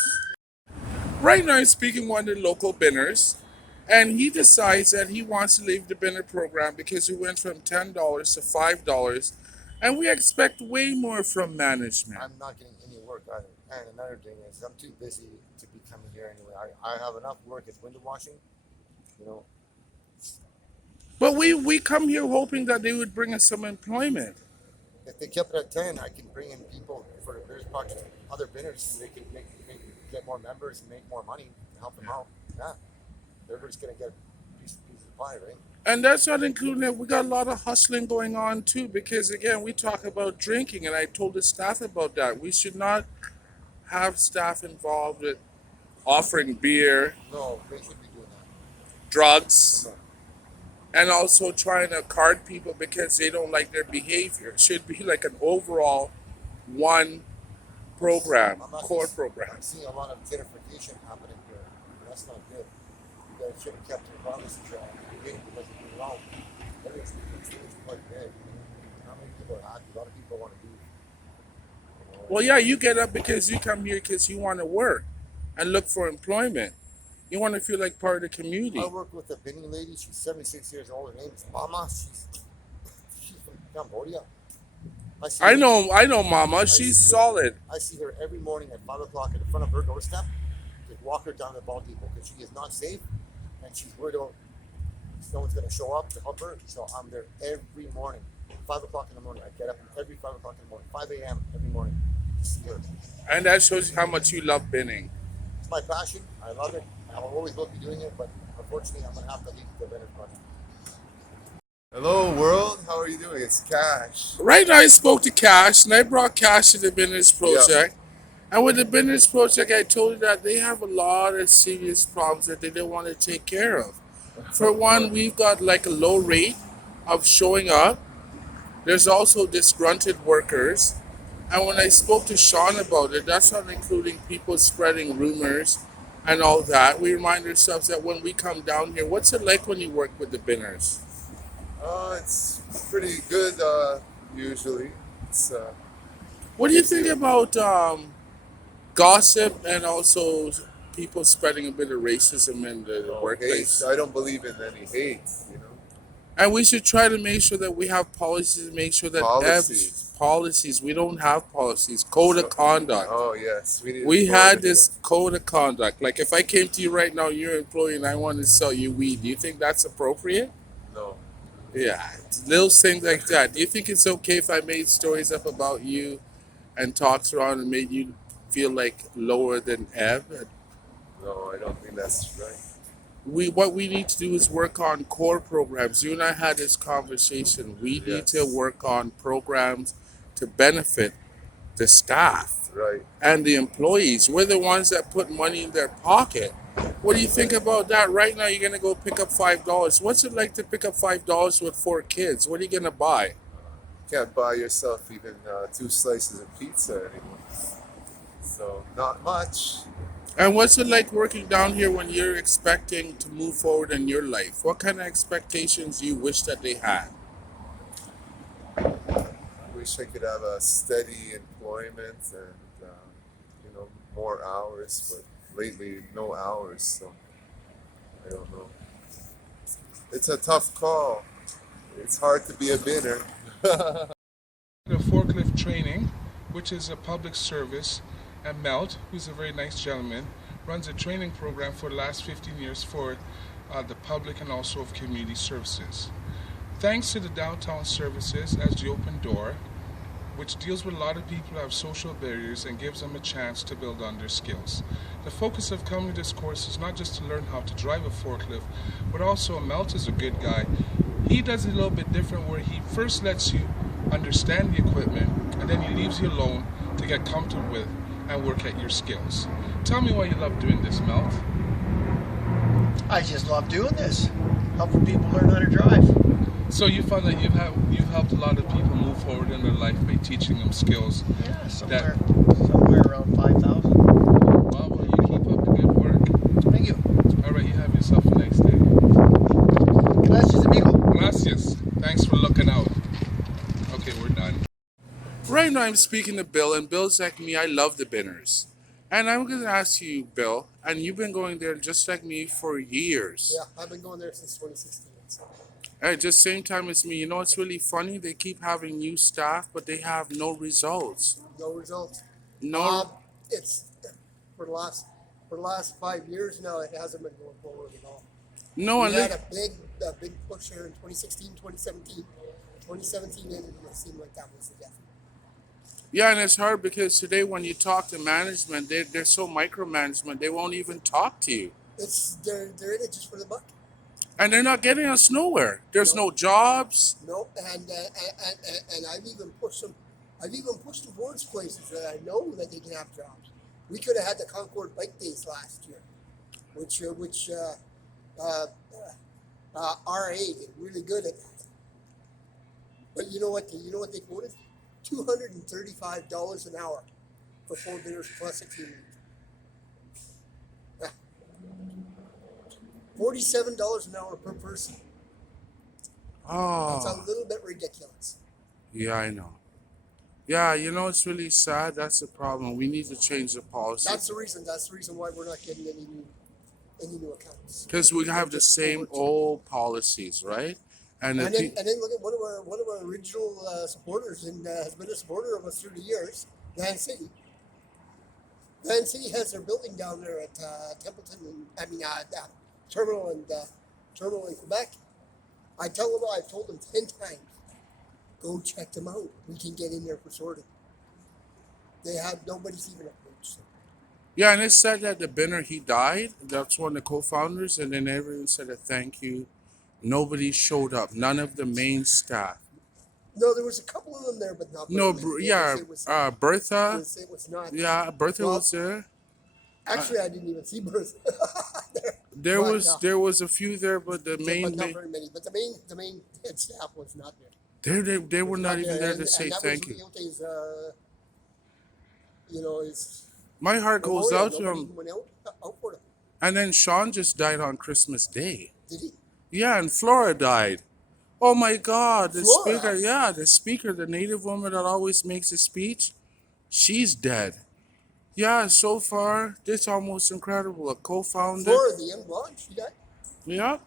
Right now, he's speaking with one of the local binners, and he decides that he wants to leave the binner program because we went from $10 to $5, and we expect way more from management. I'm not getting any work either. And another thing is I'm too busy to be coming here anyway. I have enough work as window washing, you know. But we come here hoping that they would bring us some employment. If they kept it at 10, I can bring in people for the beers project, other binners, and they can get more members and make more money and help them out. Yeah, everybody's gonna get a piece of the pie, right? And that's not including that we got a lot of hustling going on too, because again, we talk about drinking, and I told the staff about that. We should not have staff involved with offering beer, No, they should be doing that. drugs, and also trying to card people because they don't like their behavior. It should be like an overall one program, core program. I'm seeing a lot of gentrification happening here. That's not good. You guys should have kept your promises at the beginning because it's been wrong. Everything's quite big. How many people are happy? A lot of people want to do. Well, yeah, you get up because you come here because you want to work and look for employment. You want to feel like part of the community. I work with a binning lady. She's 76 years old. Her name is Mama. She's from Cambodia. I know, Mama. She's solid. I see her every morning at 5 o'clock in front of her doorstep to walk her down to the ball depot because she is not safe and she's worried about no one's going to show up to help her. So I'm there every morning, 5 o'clock in the morning. I get up every 5 o'clock in the morning, 5 a.m. every morning to see her. And that shows you how much you love binning. It's my passion. I love it. I will always love doing it, but unfortunately, I'm going to have to leave the Binner project. Hello, world. How are you doing? It's Cash. Right now, I spoke to Cash, and I brought Cash to the Binners Project. And with the Binners Project, I told you that they have a lot of serious problems that they don't want to take care of. For one, we've got like a low rate of showing up. There's also disgruntled workers. And when I spoke to Sean about it, that's not including people spreading rumors and all that. We remind ourselves that when we come down here, what's it like when you work with the Binners? It's pretty good, usually. It's, What do you think about gossip and also people spreading a bit of racism in the workplace? hate. I don't believe in any hate, you know. And we should try to make sure that we have policies, make sure that policies. We don't have policies. Code of conduct. Oh yes, We had this code of conduct. Like if I came to you right now, you're an employee, and I wanted to sell you weed, do you think that's appropriate? No. Yeah, little things like that. Do you think it's okay if I made stories up about you and talks around and made you feel like lower than Ev? No, I don't think that's right. What we need to do is work on core programs. You and I had this conversation. We need to work on programs to benefit the staff and the employees. We're the ones that put money in their pocket. What do you think about that? Right now, you're gonna go pick up $5. What's it like to pick up $5 with 4 kids? What are you gonna buy? Can't buy yourself even 2 slices of pizza anymore. So not much. And what's it like working down here when you're expecting to move forward in your life? What kind of expectations do you wish that they had? I wish I could have a steady employment and more hours, but lately no hours, so I don't know. It's a tough call. It's hard to be a binner. The forklift training, which is a public service, and Melt, who's a very nice gentleman, runs a training program for the last 15 years for the public and also of community services. Thanks to the downtown services as the open door, which deals with a lot of people who have social barriers and gives them a chance to build on their skills. The focus of coming to this course is not just to learn how to drive a forklift, but also Melt is a good guy. He does it a little bit different where he first lets you understand the equipment and then he leaves you alone to get comfortable with and work at your skills. Tell me why you love doing this, Melt. I just love doing this. Helping people learn how to drive. So you found that you've helped a lot of people move forward in their life by teaching them skills. Yeah, somewhere around 5,000. Wow, well, you keep up the good work. Thank you. All right, you have yourself a nice day. Gracias, amigo. Gracias. Thanks for looking out. Okay, we're done. Right now I'm speaking to Bill, and Bill's like me, I love the Binners. And I'm going to ask you, Bill, and you've been going there just like me for years. Yeah, I've been going there since 2016. So. At just same time as me. You know what's really funny? They keep having new staff, but they have no results. No results. No. It's for the last 5 years now. It hasn't been going forward at all. No, we and had a big push here in 2016, 2017. 2017 it seemed like that was the death. Yeah, and it's hard because today when you talk to management, they're so micromanagement, they won't even talk to you. They're in it just for the buck. And they're not getting us nowhere. There's no jobs. No, and I've even pushed them. I've even pushed them towards places that I know that they can have jobs. We could have had the Concord Bike Days last year, which RA did really good at that. But you know what? They quoted? $235 an hour for 4 bidders plus a team. Yeah. $47 an hour per person. Oh. That's a little bit ridiculous. Yeah, I know. Yeah, you know, it's really sad. That's the problem. We need to change the policy. That's the reason why we're not getting any new accounts. Because we have the same old policies, right? And then look at one of our original supporters, and has been a supporter of us through the years, Van City. Van City has their building down there at Templeton, Terminal in Quebec. I've told them 10 times, go check them out. We can get in there for sorting. Nobody's even approached them. Yeah, and it said that the Binner, he died. That's one of the co-founders, and then everyone said a thank you. Nobody showed up. None of the main staff. No, there was a couple of them there, but not. No, Bertha. It was not. Yeah, Bertha was there. Actually, I didn't even see Bertha. there was a few there, but the main. But not very many. But the main head staff was not there. They were not even there to say thank you. My heart goes out to him. And then Sean just died on Christmas Day. Did he? Yeah, and Flora died. Oh my God, the speaker, the native woman that always makes a speech, she's dead. Yeah, so far, this almost incredible. A co-founder. Flora, the young blonde, she died? Yep,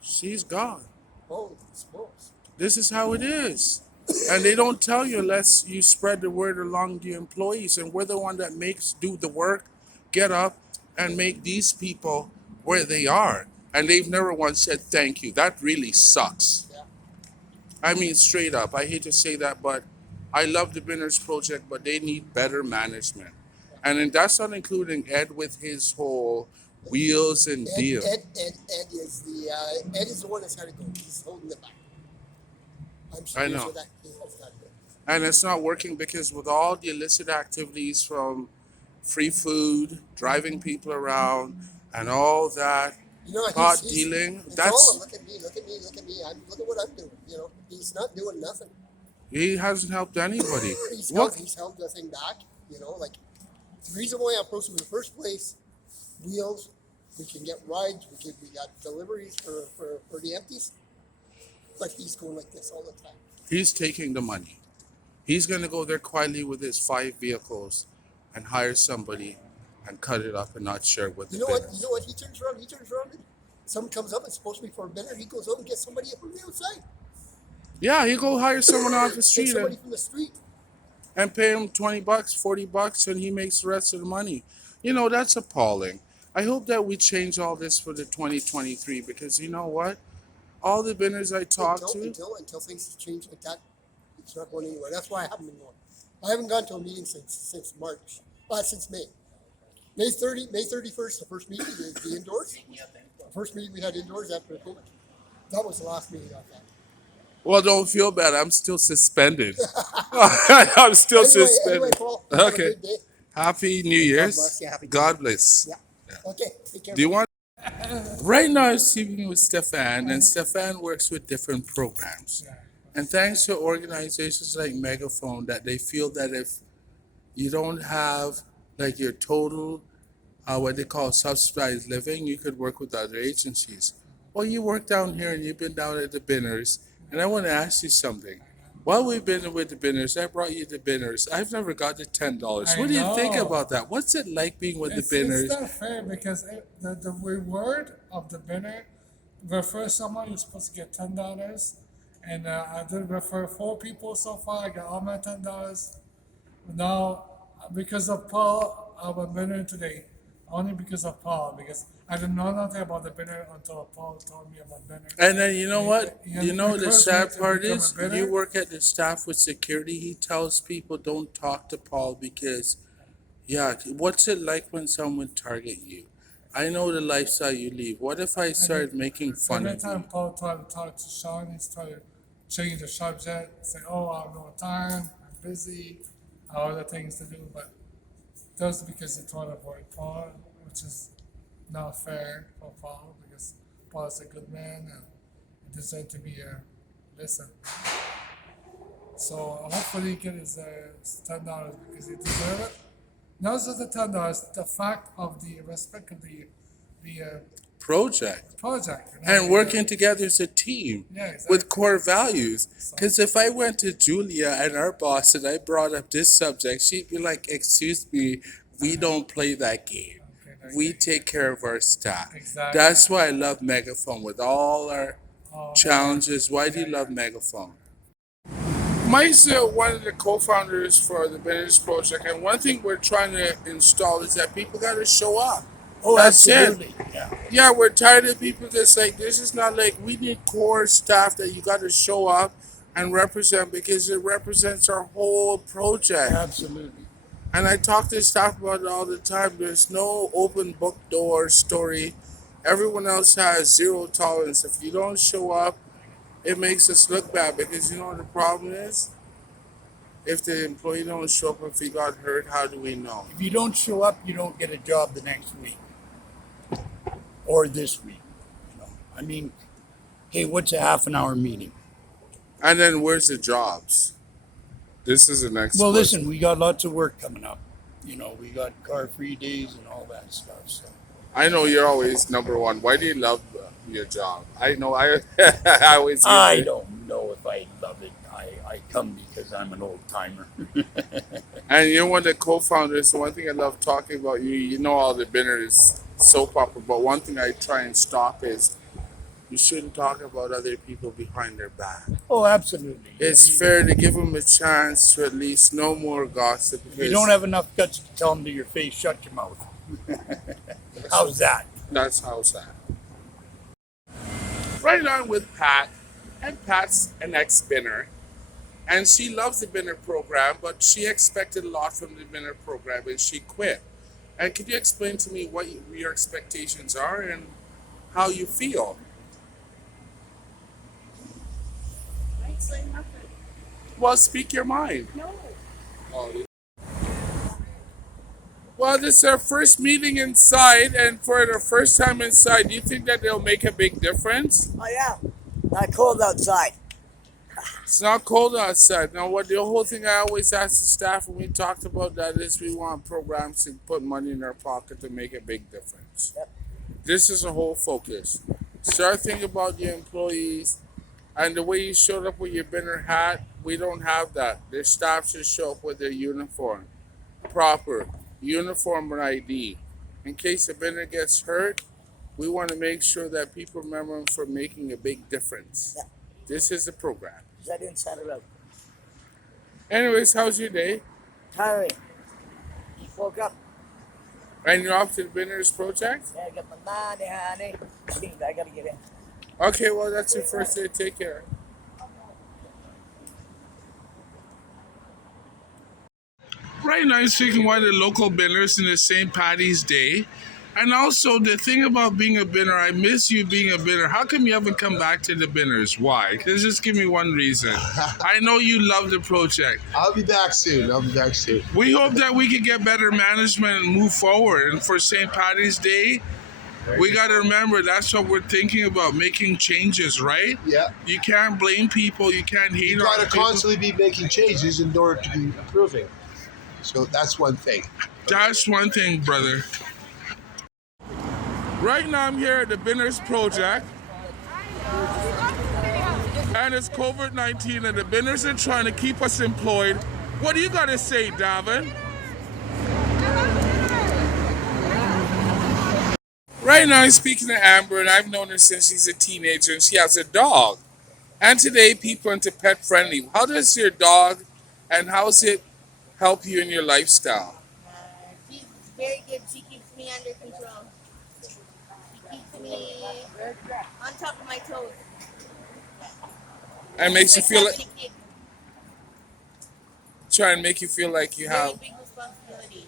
she's gone. Holy smokes. This is how it is. And they don't tell you unless you spread the word along the employees. And we're the one that do the work, get up, and make these people where they are. And they've never once said thank you. That really sucks. Yeah. I mean, straight up. I hate to say that, but I love the Binners Project, but they need better management. And then that's not including Ed with his whole wheels and deal. Ed is the one that's got to go. He's holding it back. I'm sure I know. that he has got to go. And it's not working because with all the illicit activities from free food, driving people around, and all that, pot dealing, look at me. Look at what I'm doing. He's not doing nothing. He hasn't helped anybody. He's held nothing back. The reason why I approached him in the first place, wheels, we can get rides, we got deliveries for the empties, but he's going like this all the time. He's taking the money. He's going to go there quietly with his 5 vehicles and hire somebody and cut it up and not share with the Binners. You know what? He turns around and someone comes up, it's supposed to be for a Binner, he goes out and gets somebody from the outside. Yeah, he go hire someone off the street. Somebody from the street. And pay him $20, $40, and he makes the rest of the money. That's appalling. I hope that we change all this for the 2023 because you know what? All the Binners I talk to... Until things change like that, it's not going anywhere. That's why I haven't been going. I haven't gone to a meeting since March. Since May. May 31st, the first meeting, the indoors. The first meeting we had indoors after COVID. That was the last meeting I had. Well, don't feel bad. I'm still suspended. I'm still suspended. Paul, have a Okay. good day. Happy New God Year's. bless you. Happy New God Year. bless. Yeah. Okay. Take care. Do you want? Right now, I'm speaking with Stefan, and Stefan works with different programs. And thanks to organizations like Megaphone, that they feel that if you don't have like your total, what they call subsidized living, you could work with other agencies. Well, you work down here and you've been down at the Binners, and I want to ask you something. While we've been with the Binners, I brought you the Binners. I've never got the $10. I What do you think know. about that? What's it like being with the It's Binners? not fair because the reward of the winner, refer someone, you're supposed to get $10. And I did refer 4 people so far. I got all my $10. Now, because of Paul, I'm a winner today. Only because of Paul, because I didn't know nothing about the winner until Paul told me about winner. And then you know what? You know the encouraged me sad to part become is a winner. you work at the staff with security. He tells people don't talk to Paul because, yeah, what's it like when someone target you? I know the lifestyle you lead. What if I started making fun Every of time you? Paul tried to talk to Sean, he's trying to change the subject, say, "Oh, I have no time, I'm busy, I have other things to do." But just because he tried to avoid Paul, which is not fair for Paul, because Paul is a good man and he deserves to be listened. So hopefully he get his $10 because he deserves it. Not just the $10, the fact of the respect of the Project. project. And working together as a team Yeah, exactly. with core values. Because if I went to Julia and our boss and I brought up this subject, she'd be like, "Excuse me, we don't play that game. We take care of our staff." Exactly. That's why I love Megaphone with all our challenges. Why do you love Megaphone? Mike's one of the co-founders for the Business Project, and one thing we're trying to install is that people got to show up. Oh, That's absolutely. it. Yeah. Yeah, we're tired of people just like this. Is not like we need core staff that you got to show up and represent because it represents our whole project. Absolutely. And I talk to staff about it all the time. There's no open book door story. Everyone else has zero tolerance. If you don't show up, it makes us look bad because you know what the problem is? If the employee don't show up, if he got hurt, how do we know? If you don't show up, you don't get a job the next week or this week. You know, I mean, hey, what's a half an hour meeting? And then where's the jobs? This is the next Well, question. listen, we got lots of work coming up. You know, we got car-free days and all that stuff. So I know you're always number one. Why do you love your job? I know I always hear I it. don't know if I love it. I come because I'm an old timer. And you're one of the co-founders. So one thing I love talking about you, you know all the Binners soap opera, but one thing I try and stop is you shouldn't talk about other people behind their back. Oh, absolutely. It's fair to give them a chance to at least know more gossip. If you don't have enough guts to tell them to your face, shut your mouth. How's that? That's how's that. Right on with Pat, and Pat's an ex-Binner. And she loves the Binner program, but she expected a lot from the Binner program and she quit. And could you explain to me what your expectations are and how you feel? I ain't saying nothing. Well, speak your mind. No. Well, this is our first meeting inside, and for the first time inside, do you think that they'll make a big difference? Oh yeah, not cold outside. It's not cold outside. Now, what the whole thing I always ask the staff when we talked about that is we want programs to put money in our pocket to make a big difference. Yep. This is a whole focus. Start thinking about your employees and the way you showed up with your Binner hat. We don't have that. Their staff should show up with their uniform, proper uniform and ID. In case a Binner gets hurt, we want to make sure that people remember them for making a big difference. Yep. This is the program. Is that inside or out? Anyways, how's your day? Tiring. Woke up. And you're off to the Binners Project? Yeah, I got my money, honey. Jeez, I gotta get in. Okay, well, that's your first day. Take care. Right now, I'm speaking one of the local Binners in the St. Patty's Day. And also the thing about being a binner, I miss you being a binner. How come you haven't come back to the binners? Why? Cause just give me one reason. I know you love the project. I'll be back soon. I'll be back soon. We hope that we can get better management and move forward. And for St. Patty's Day, we got to remember that's what we're thinking about, making changes, right? Yeah. You can't blame people. You can't hate You on got to people. constantly be making changes in order to be improving. So that's one thing. That's one thing, brother. Right now I'm here at the Binners Project. And it's COVID-19 and the Binners are trying to keep us employed. What do you got to say, Davin? Right now I'm speaking to Amber, and I've known her since she's a teenager and she has a dog. And today people are into pet friendly. How does your dog and how's it help you in your lifestyle? She's very good. She keeps me under control. She keeps me on top of my toes. And makes you It's feel like like having a kid. try and make you feel like you Very have. big responsibility.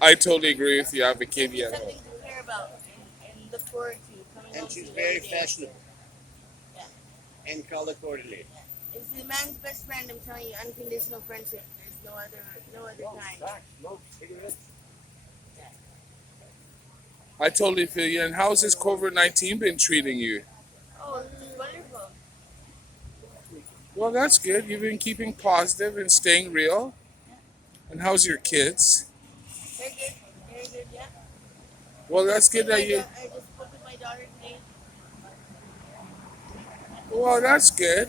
I totally agree with you. I have a kid It's yet. something to care about and look forward to. Coming home And she's to very every day. fashionable. Yeah. And called accordingly. It's the man's best friend. I'm telling you, unconditional friendship. There's no other kind. I totally feel you. And how's this COVID-19 been treating you? Oh, this is wonderful. Well, that's good. You've been keeping positive and staying real. And how's your kids? Very good. Very good. Yeah. Well, that's good that you. I just spoke with my daughter today. Well, that's good.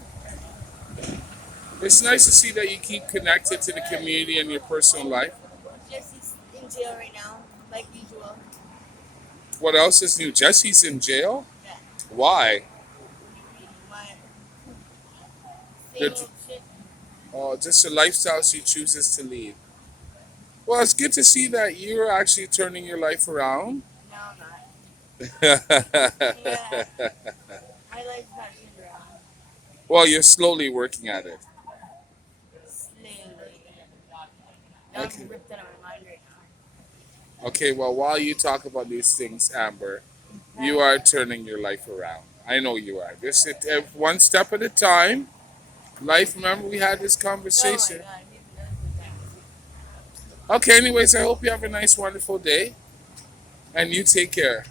It's nice to see that you keep connected to the community and your personal life. Jesse's in jail right now, like usual. What else is new? Jesse's in jail? Yeah. Why? My Good. same old shit. Oh, just a lifestyle she chooses to lead. Well, it's good to see that you're actually turning your life around. No, I'm not. Yeah. My life's not turned around. Well, you're slowly working at it. Slowly. Now Okay. I'm ripped out of my mind right now. Okay, well, while you talk about these things, Amber, you are turning your life around. I know you are. Just one step at a time. Life, remember we had this conversation. Oh my God. Okay, anyways, I hope you have a nice, wonderful day. And you take care.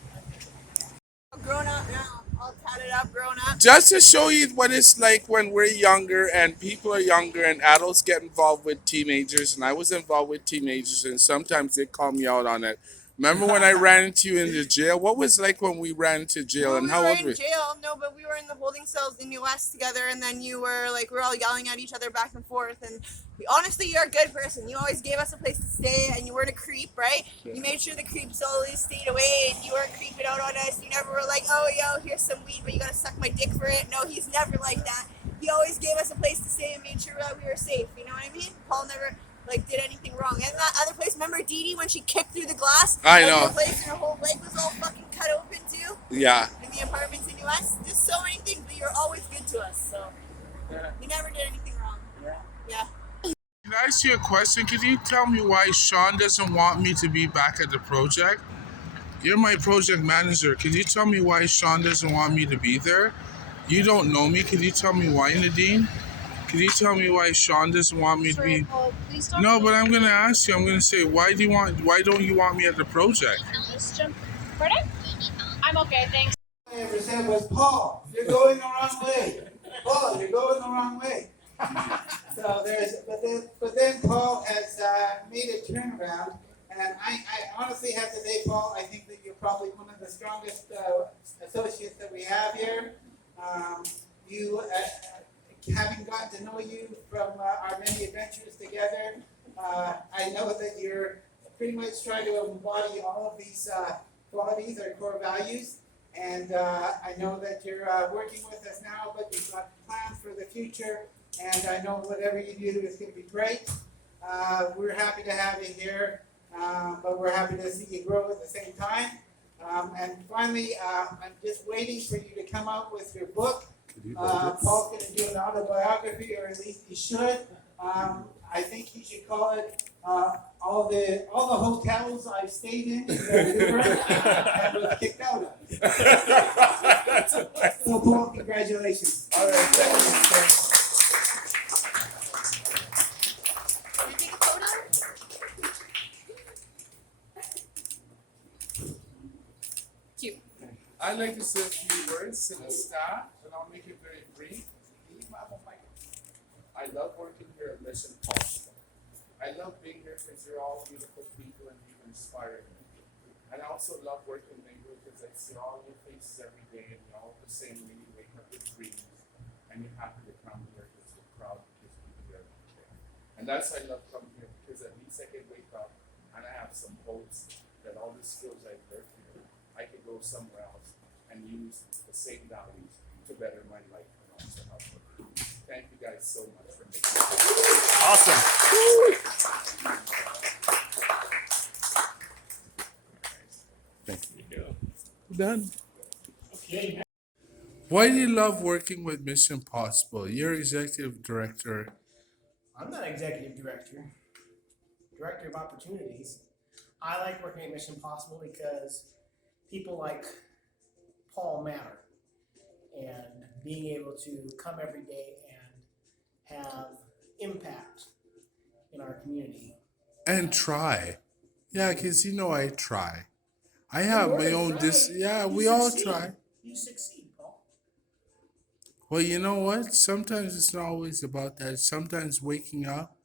Grown up now, all tatted up, grown up. Just to show you what it's like when we're younger and people are younger and adults get involved with teenagers. And I was involved with teenagers and sometimes they call me out on it. Remember when I ran into you in the jail? What was it like when we ran into jail and We how were old in were we? jail, no, but we were in the holding cells in US together, and then you were like, we were all yelling at each other back and forth. And honestly, you're a good person. You always gave us a place to stay, and you weren't a creep, right? You made sure the creeps always stayed away, and you weren't creeping out on us. You never were like, oh, yo, here's some weed, but you gotta suck my dick for it. No, he's never like that. He always gave us a place to stay and made sure that we were safe. You know what I mean? Paul never did anything wrong. And that other place, remember Dee Dee when she kicked through the glass? I Like, know. her place and her whole leg was all fucking cut open too. Yeah. In the apartments in US, just so many things, but you're always good to us. So you never did anything wrong. Yeah. Can I ask you a question? Could you tell me why Sean doesn't want me to be back at the project? You're my project manager. Could you tell me why Sean doesn't want me to be there? You don't know me. Could you tell me why, Nadine? Could you tell me why Sean doesn't want me to be? No, but I'm gonna ask you. I'm gonna say, why don't you want me at the project? Let's jump. Pardon? I'm okay, thanks. I ever said was, Paul, you're going the wrong way. Paul, you're going the wrong way. But then Paul has made a turnaround, and I honestly have to say, Paul, I think that you're probably one of the strongest associates that we have here. Having gotten to know you from our many adventures together, I know that you're pretty much trying to embody all of these qualities or core values. And I know that you're working with us now, but you've got plans for the future. And I know whatever you do is going to be great. We're happy to have you here, but we're happy to see you grow at the same time. And finally, I'm just waiting for you to come out with your book. Paul's going to do an autobiography, or at least he should. I think he should call it all the hotels I've stayed in Vancouver and was kicked out of. So Paul, congratulations. All right, thank you. Cute. I'd like to say a few words to the staff, and I'll make it very brief. I love working here at Mission Possible. I love being here because you're all beautiful people and you inspire me. And I also love working in Neighborhood because I see all your faces every day and you're all the same way. You wake up with dreams and you're happy to come here because you're proud because people here every day. And that's why I love coming here because at least I can wake up and I have some hopes that all the skills I've learned here, I can go somewhere else and use the same values to better my life and also help others. Thank you guys so much for making it. Awesome. Thank you. Done. Okay. Why do you love working with Mission Possible? You're executive director. I'm not executive director, director of opportunities. I like working at Mission Possible because people like Paul matter, and being able to come every day and have impact in our community. And try. Yeah, because I try. I have my own we all try. You succeed, Paul. Well, you know what? Sometimes it's not always about that. Sometimes waking up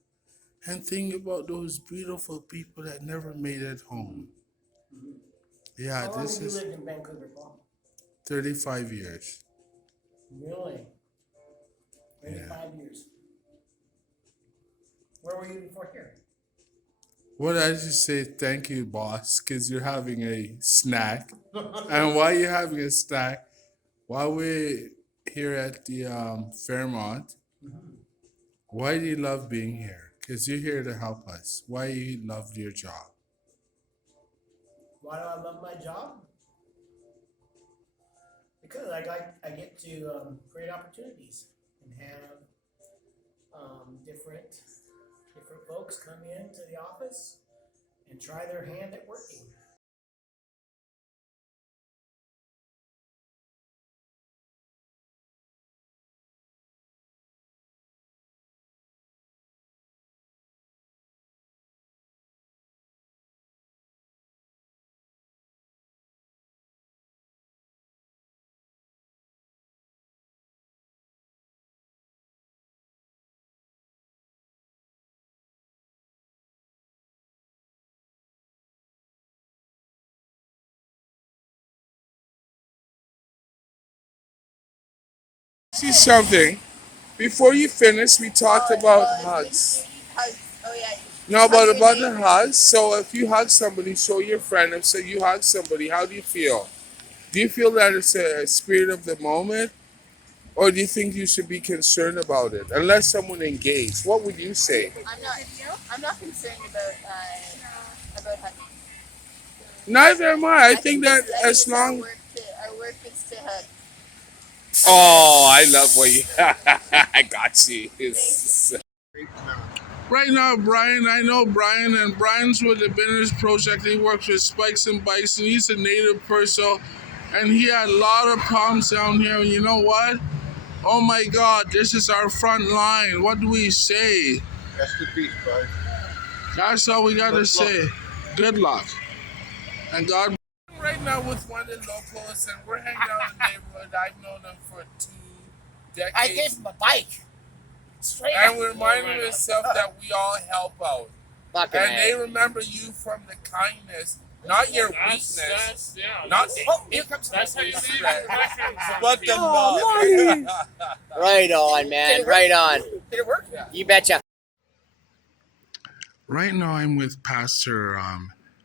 and thinking about those beautiful people that never made it home. Yeah, How long this have you is lived in Vancouver, Paul? 35 years. Really? 35 years. Where were you before here? What I just say thank you, boss, because you're having a snack. And while you're having a snack, while we're here at the Fairmont, why do you love being here? Because you're here to help us. Why you love your job? Why do I love my job? Because I get to create opportunities and have different folks come into the office and try their hand at working. See something. Before you finish, we talked about hugs. Oh yeah. No, about the hugs. So if you hug somebody, show your friend. If say you hug somebody, how do you feel? Do you feel that it's a spirit of the moment, or do you think you should be concerned about it? Unless someone engaged, what would you say? I'm not concerned about hugging. Neither am I. I think that as long. Our work is to hug. Oh, I love what you. I got you. Right now, Brian, I know Brian, and Brian's with the Benners Project. He works with Spikes and Bikes, and he's a native person, and he had a lot of problems down here. And you know what? Oh my God, this is our front line. What do we say? Rest in peace, bud. That's all we got to say. Good luck. And God. Right now with one of the locals, and we're hanging out in the neighborhood. I've known them for 2 decades. I gave him a bike. Straight And up. we're reminding ourselves that we all help out. Fucking And A. they remember you from the kindness, not your weakness. Not Here comes That's how you leave spread. but the Right on, man. Right on. Did it work? You betcha. Right now, I'm with Pastor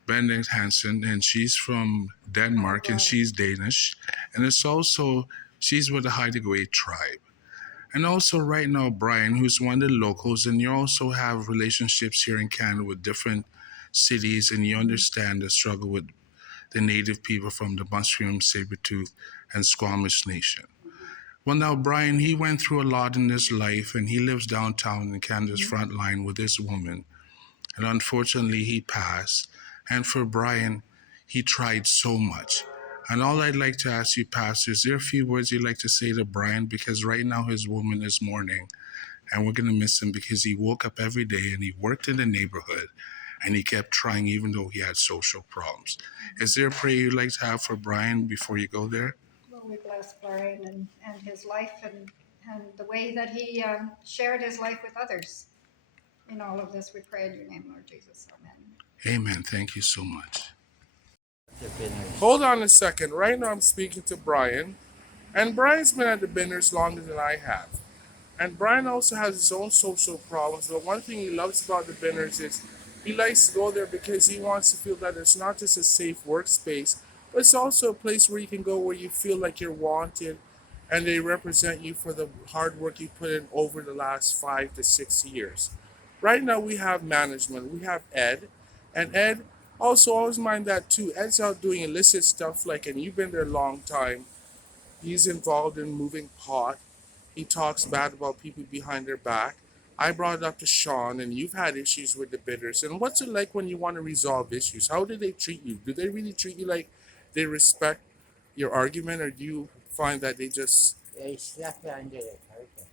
Benedict Hansen, and she's from Denmark, and she's Danish. And it's also, she's with the Hideaway tribe. And also right now, Brian, who's one of the locals, and you also have relationships here in Canada with different cities, and you understand the struggle with the native people from the Mushroom, Sabertooth, and Squamish Nation. Well, now, Brian, he went through a lot in his life, and he lives downtown in Canada's front line with this woman. And unfortunately, he passed. And for Brian, he tried so much. And all I'd like to ask you, Pastor, is there a few words you'd like to say to Brian? Because right now his woman is mourning, and we're going to miss him because he woke up every day and he worked in the neighborhood and he kept trying even though he had social problems. Is there a prayer you'd like to have for Brian before you go there? Lord, we bless Brian and his life and the way that he shared his life with others. In all of this, we pray in your name, Lord Jesus. Amen. Amen. Thank you so much. The Binners. Hold on a second. Right now I'm speaking to Brian, and Brian's been at the Binners longer than I have. And Brian also has his own social problems, but one thing he loves about the Binners is he likes to go there because he wants to feel that it's not just a safe workspace, but it's also a place where you can go where you feel like you're wanted and they represent you for the hard work you put in over the last 5 to 6 years. Right now we have management, we have Ed, and Ed also always mind that too. Ed's out doing illicit stuff like, and you've been there a long time. He's involved in moving pot. He talks bad about people behind their back. I brought it up to Sean, and you've had issues with the bidders. And what's it like when you want to resolve issues? How do they treat you? Do they really treat you like they respect your argument, or do you find that they just. They slept under the carpet.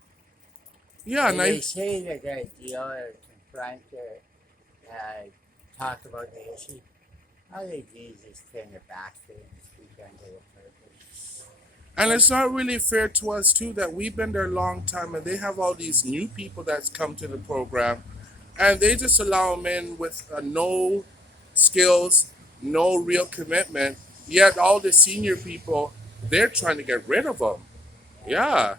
Yeah, and They I. say that they deal or confront or talk about the issue. All they do is just turn their back to it and speak under the carpet. And it's not really fair to us, too, that we've been there a long time, and they have all these new people that's come to the program, and they just allow them in with no skills, no real commitment. Yet all the senior people, they're trying to get rid of them. Yeah.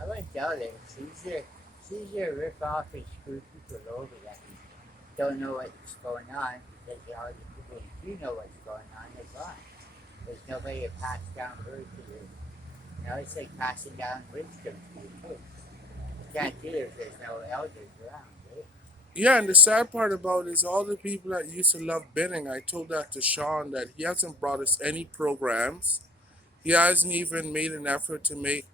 I went down there. It's easier to rip off and screw people over that don't know what's going on because all the people who do know what's going on are gone. There's nobody to pass down word to you. You know, it's like passing down wisdom to your kids. You can't do it if there's no elders around, right? Yeah, and the sad part about it is all the people that used to love bidding, I told that to Sean that he hasn't brought us any programs. He hasn't even made an effort to make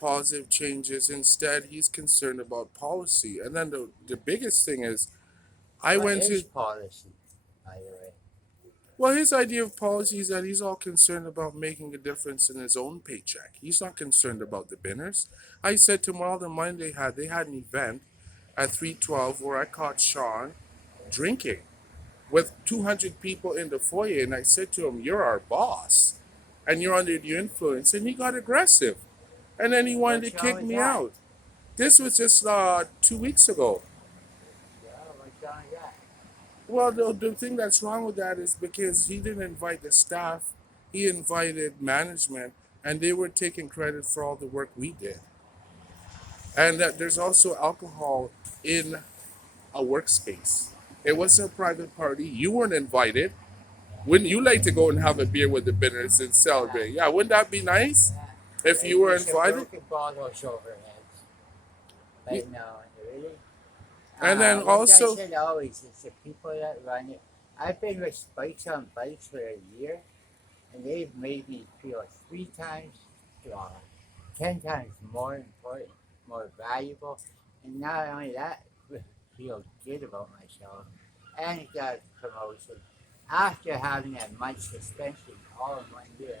positive changes. Instead, he's concerned about policy. And then the biggest thing is, I What went is to. policy, by the way? Well, his idea of policy is that he's all concerned about making a difference in his own paycheck. He's not concerned about the binners. I said to him, well, the money they had an event at 312 where I caught Sean drinking with 200 people in the foyer. And I said to him, you're our boss and you're under the influence. And he got aggressive. And then he wanted What's to wrong kick with me that? out. This was just 2 weeks ago. Yeah, what's wrong with that? Well, the thing that's wrong with that is because he didn't invite the staff, he invited management, and they were taking credit for all the work we did. And that there's also alcohol in a workspace. It wasn't a private party. You weren't invited. Wouldn't you like to go and have a beer with the bidders and celebrate? Yeah, wouldn't that be nice if you were It's a invited? broken bottles over heads. But no, really. And then Like also, I said always, it's the people that run it. I've been with spikes on bikes for a year, and they've made me feel 3 times stronger, 10 times more important, more valuable, and not only that, feel good about myself, and got a promotion after having a month suspension all in 1 year.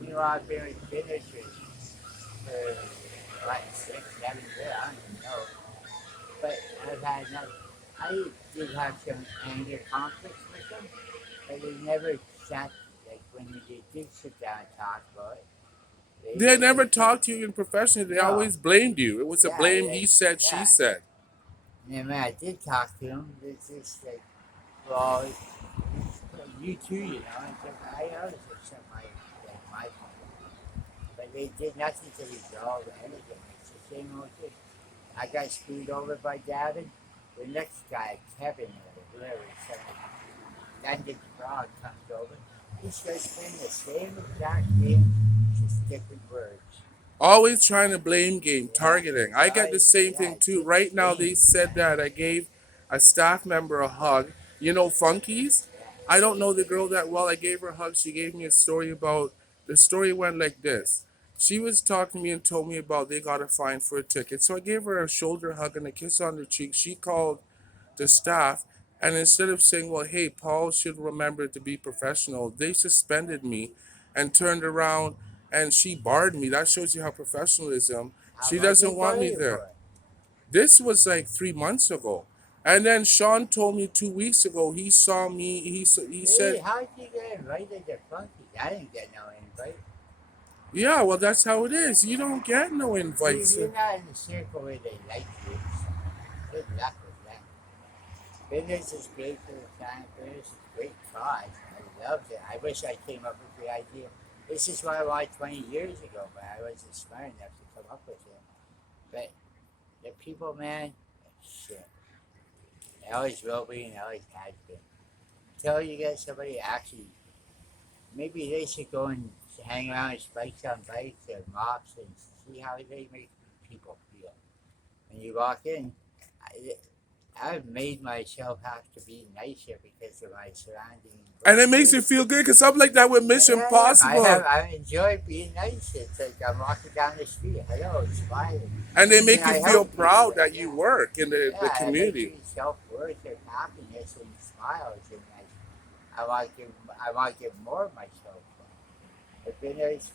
You know, I've been with finishers for what, 6, 7 years, I don't even know. But I've had enough. I did have some anger conflicts with them, but they never sat, like when they did sit down and talk about it. they never talked to you in professionally. They No. always blamed you. It was a Yeah, blame they- he said, she yeah. said. And then when I did talk to them, it's just like, well, it's you too, you know. And so I noticed it's my fault. But they did nothing to resolve anything. It's the same old thing. I got screwed over by Davin. The next guy, Kevin, or whoever, London Frog comes over. He starts saying the same exact thing, just different words. Always trying to blame game, targeting. I get the same thing too. Right now, they said that I gave a staff member a hug. You know, Funkies? I don't know the girl that well. I gave her a hug. She gave me a story about. The story went like this. She was talking to me and told me about they got a fine for a ticket. So I gave her a shoulder hug and a kiss on the cheek. She called the staff And instead of saying, well, hey, Paul should remember to be professional, they suspended me and turned around and she barred me. That shows you how professionalism. How She much they doesn't want bar me you there. for? This was like 3 months ago. And then Sean told me 2 weeks ago, he saw me, he Hey, said, how'd you get invited to Funky? I didn't get no invite. yeah, well, that's how it is. You don't get no See, invites. if you're not in the circle where they like you, good luck with that. Business is great for the time. Business is a great cause. I loved it. I wish I came up with the idea. This is what I wanted 20 years ago, but I wasn't smart enough to come up with it. But the people, man, shit. They always will be and always has been. Until you get somebody actually, maybe they should go and hang around with spikes on bikes and mops and see how they make people feel. When you walk in, I've made myself have to be nicer because of my surroundings. And it makes you feel good because something like that with Mission Impossible. I enjoy being nice. It's like I'm walking down the street, hello, smiling. And they make And I you feel help people. proud that you work in the Yeah, it makes community. you self-worth and happiness and smiles, and I want to give more of myself. But then there's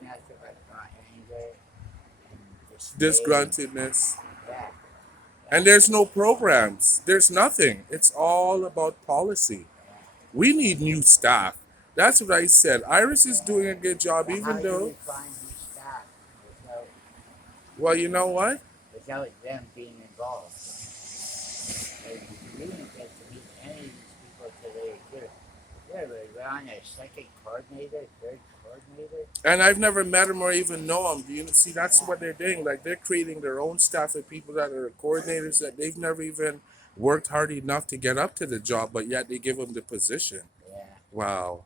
nothing but anger and dismay. Disgruntledness. Yeah. And there's no programs. There's nothing. It's all about policy. We need new staff. That's what I said. Iris is doing a good job, How even do though, you find new staff without, well, you know what? without them being involved? Like, you didn't get to meet any of these people today. We're on a second coordinator, third coordinator. And I've never met them or even know them. Do you see? That's what they're doing. Like they're creating their own staff of people that are coordinators that they've never even worked hard enough to get up to the job, but yet they give them the position. Yeah. Wow.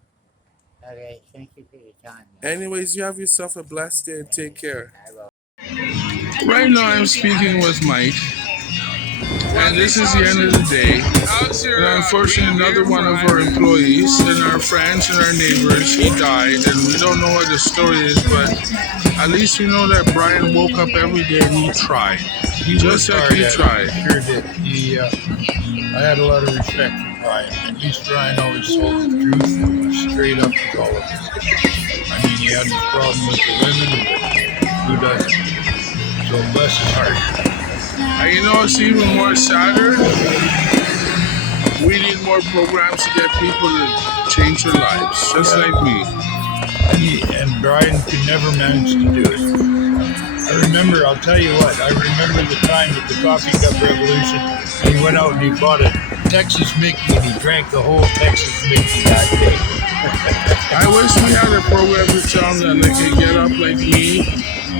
Okay, thank you for your time. Man. Anyways, you have yourself a blessed day and take care. I will. Right now, I'm speaking with Mike, and this is the end of the day. And unfortunately, another one of our employees and our friends and our neighbors, he died, and we don't know what the story is, but at least we know that Brian woke up every day and he tried. Just like he tried. Sure did. I had a lot of respect for Brian. At least Brian always told the truth and was straight up with all of us. I mean, he had this problem with the women, but who doesn't? So bless his heart. And you know what's even more sadder? We need more programs to get people to change their lives, just like me. And Brian could never manage to do it. I'll tell you what, I remember the time with the coffee cup revolution, and he went out and he bought a Texas Mickey, and he drank the whole Texas Mickey that day. I wish we had a program to tell them that they could get up like me,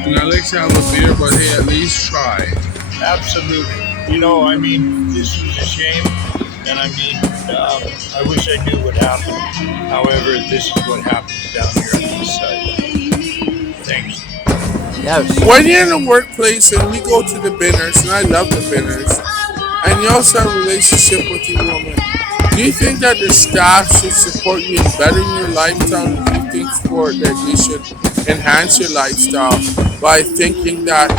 and I like to have a beer, but hey, at least try. Absolutely. You know, I mean, this was a shame, and I mean, I wish I knew what happened. However, this is what happens down here on this side. Thanks. When you're in a workplace and we go to the binners, and I love the binners, and you also have a relationship with your woman, do you think that the staff should support you in bettering your lifestyle? Do you think that they should enhance your lifestyle by thinking that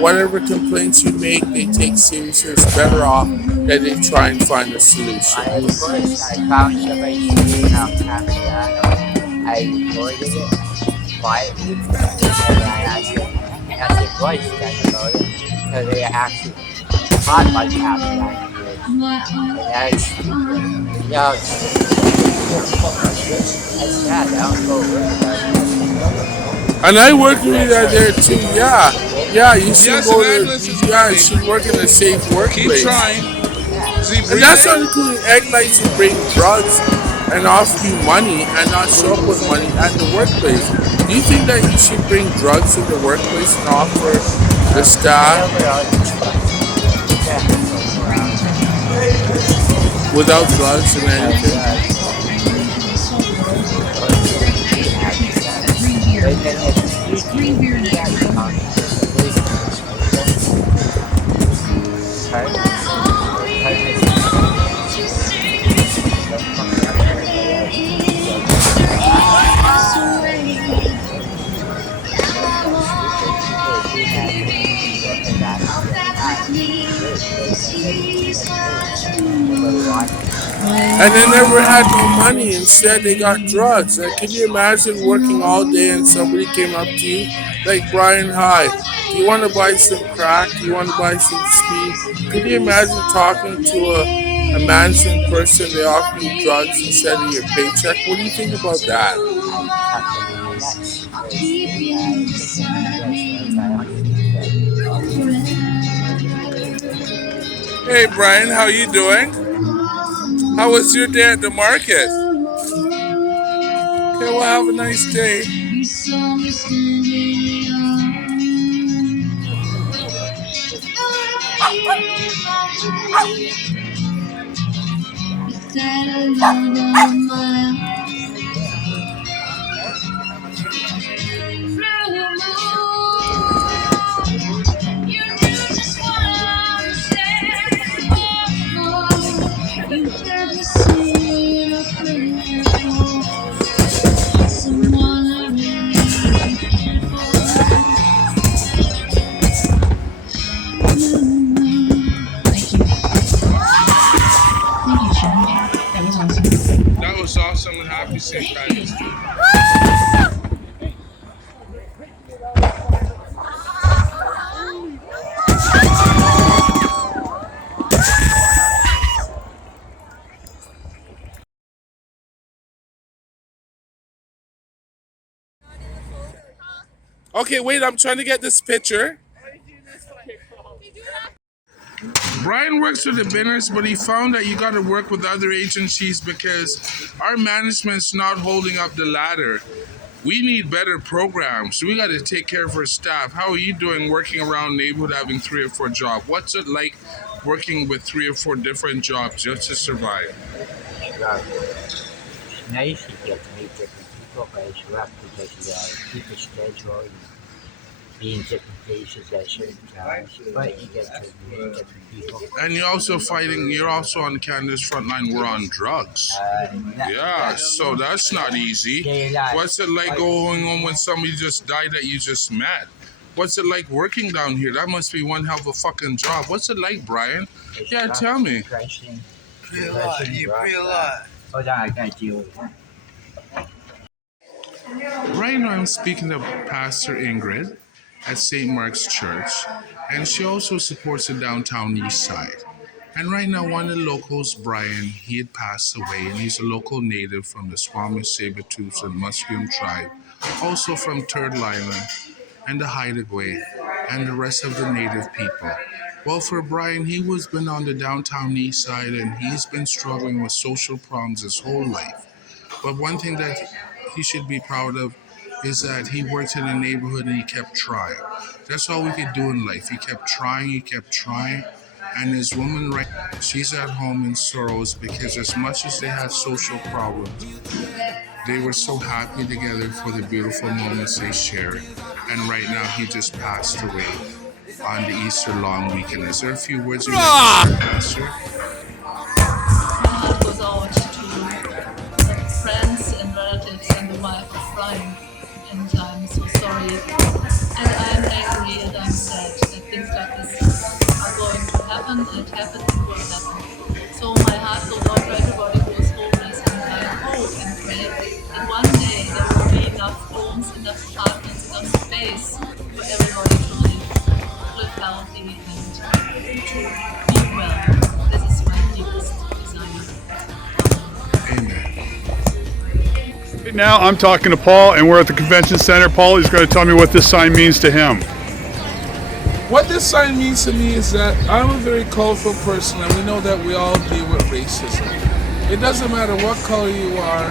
whatever complaints you make, they take seriously? It's better off that they try and find a solution. Of course, I found somebody doing Castellano. I recorded it quietly, and I asked advice then about it, because they actually taught my Castellano years. And that's, you know, that's sad. I don't go with And I worked with her there too. Yeah. You should go to. Yeah, you should work in a safe workplace. Keep trying. And that's not including egg lights who bring drugs and offer you money and not show up with money at the workplace. Do you think that you should bring drugs to the workplace and offer the staff without drugs and anything? Great, nobody watches. And they never had no money. Instead, they got drugs. Like, can you imagine working all day and somebody came up to you, like, Brian, hi, do you want to buy some crack? Do you want to buy some speed? Could you imagine talking to a mansion person? They offer you drugs instead of your paycheck. What do you think about that? I punch them in the nuts because I understand Hey, Brian, how you doing? How was your day at the market? Okay, well, have a nice day. That was awesome and happy St. Patrick's Day. Okay, wait, I'm trying to get this picture. Brian works with the Binners, but he found that you got to work with other agencies because our management's not holding up the ladder. We need better programs. We got to take care of our staff. How are you doing working around neighborhood having 3 or 4 jobs? What's it like working with 3 or 4 different jobs just to survive? It's nice to get to meet different people, but it's rough because you gotta keep a schedule and be in different places at certain times. But you get to meet different people. And you're also fighting, you're also on Canada's front line war on drugs. Yeah, so that's not easy. What's it like going on when somebody just died that you just met? What's it like working down here? That must be one hell of a fucking job. What's it like, Brian? Yeah, tell me. Depression. You pray a lot. Hold on, I gotta deal with it. Right now, I'm speaking to Pastor Ingrid at St. Mark's Church, and she also supports the downtown east side. And right now, one of the locals, Brian, he had passed away, and he's a local native from the Squamish, Sabertooths, and Musqueam tribe, also from Turtle Island and the Hideaway, and the rest of the native people. Well, for Brian, he was been on the downtown east side, and he's been struggling with social problems his whole life. But one thing that he should be proud of is that he worked in the neighborhood and he kept trying. That's all we could do in life. He kept trying, and his woman right now, she's at home in sorrows because as much as they had social problems, they were so happy together for the beautiful moments they shared. And right now he just passed away on the Easter long weekend. Is there a few words you like to share, Pastor? It goes out to the friends and relatives and the wife of Brian. And I'm so sorry. And I'm angry and I'm sad that things like this are going to happen. It happened, it will happen. So my heart goes out to everybody who is homeless, and I hope and pray that one day there will be enough homes, enough apartments, enough space for everybody to live healthy and to be well. This is my deepest desire. Amen. Right now, I'm talking to Paul, and we're at the convention center. Paul is going to tell me what this sign means to him. What this sign means to me is that I'm a very colorful person, and we know that we all deal with racism. It doesn't matter what color you are,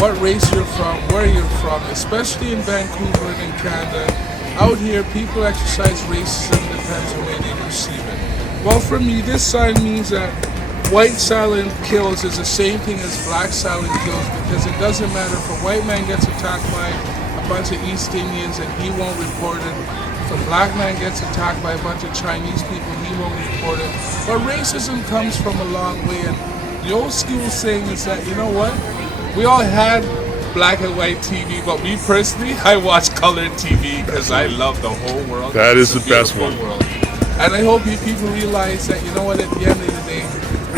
what race you're from, where you're from, especially in Vancouver and in Canada. Out here, people exercise racism depends on the way they perceive it. Well, for me, this sign means that white silent kills is the same thing as black silent kills, because it doesn't matter if a white man gets attacked by a bunch of East Indians and he won't report it. If a black man gets attacked by a bunch of Chinese people, he won't report it. But racism comes from a long way, and the old school saying is that, you know what? We all had black and white TV, but me personally, I watch colored TV because I love the whole world. That is It's the a best beautiful one. world. And I hope you people realize that, you know what, at the end of the day,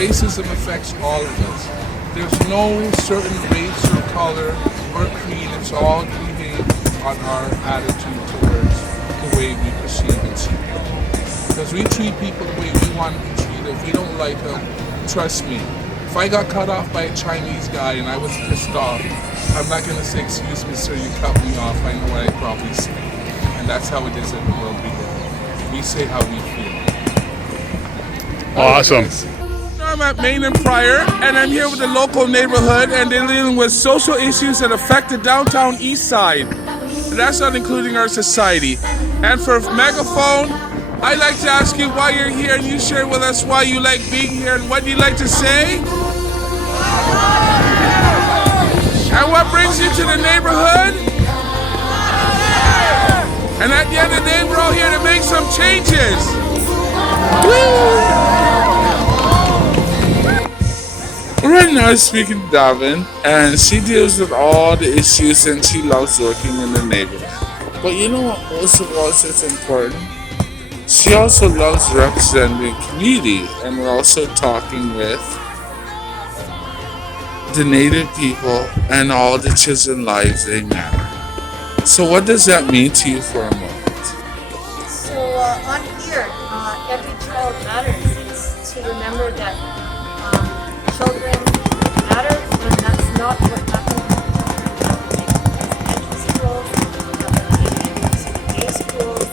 racism affects all of us. There's no certain race or color or creed. It's all behaved on our attitude towards the way we perceive and see people. Because we treat people the way we want to be treated. If we don't like them, trust me, if I got cut off by a Chinese guy and I was pissed off, I'm not going to say, excuse me, sir, you cut me off. I know what I probably say. And that's how it is in the world we live in. We say how we feel. Awesome. I'm at Main and Pryor, and I'm here with the local neighborhood, and they're dealing with social issues that affect the downtown east side. And that's not including our society. And for Megaphone, I'd like to ask you why you're here, and you share with us why you like being here, and what do you like to say? And what brings you to the neighborhood? And at the end of the day, we're all here to make some changes. Right now, I'm speaking to Davin, and she deals with all the issues, and she loves working in the neighborhood. But you know what? Most of all, it's important. She also loves representing the community, and we're also talking with the Native people and all the children's lives they matter. So, what does that mean to you for a moment? So on here, every child matters. It's to remember that children matter, and that's not what happened in residential schools, day schools,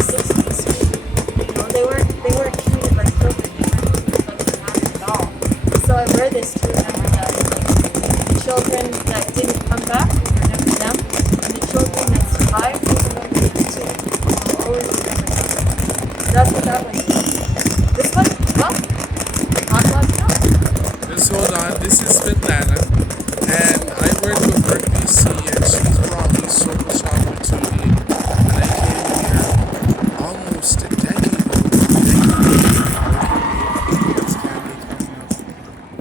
60s schools. You know, they weren't treated like children. They weren't treated like they mattered at all. So I wear this to remember that, like, the children that didn't come back, we remember them, and the children that survived, we remember them too. I'll always remember them. So that's what that one is. This one, well, not last time. Just hold on. This is Svetlana, and I work with her BC, and she's brought me so much opportunity. And I came here almost a decade ago.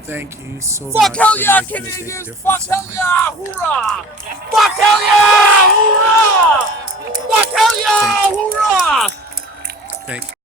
Thank you so much. Fuck hell yeah, Canadians! Fuck hell yeah! Hoorah! Fuck hell yeah! Hoorah! Fuck hell yeah! Hoorah! Thank you.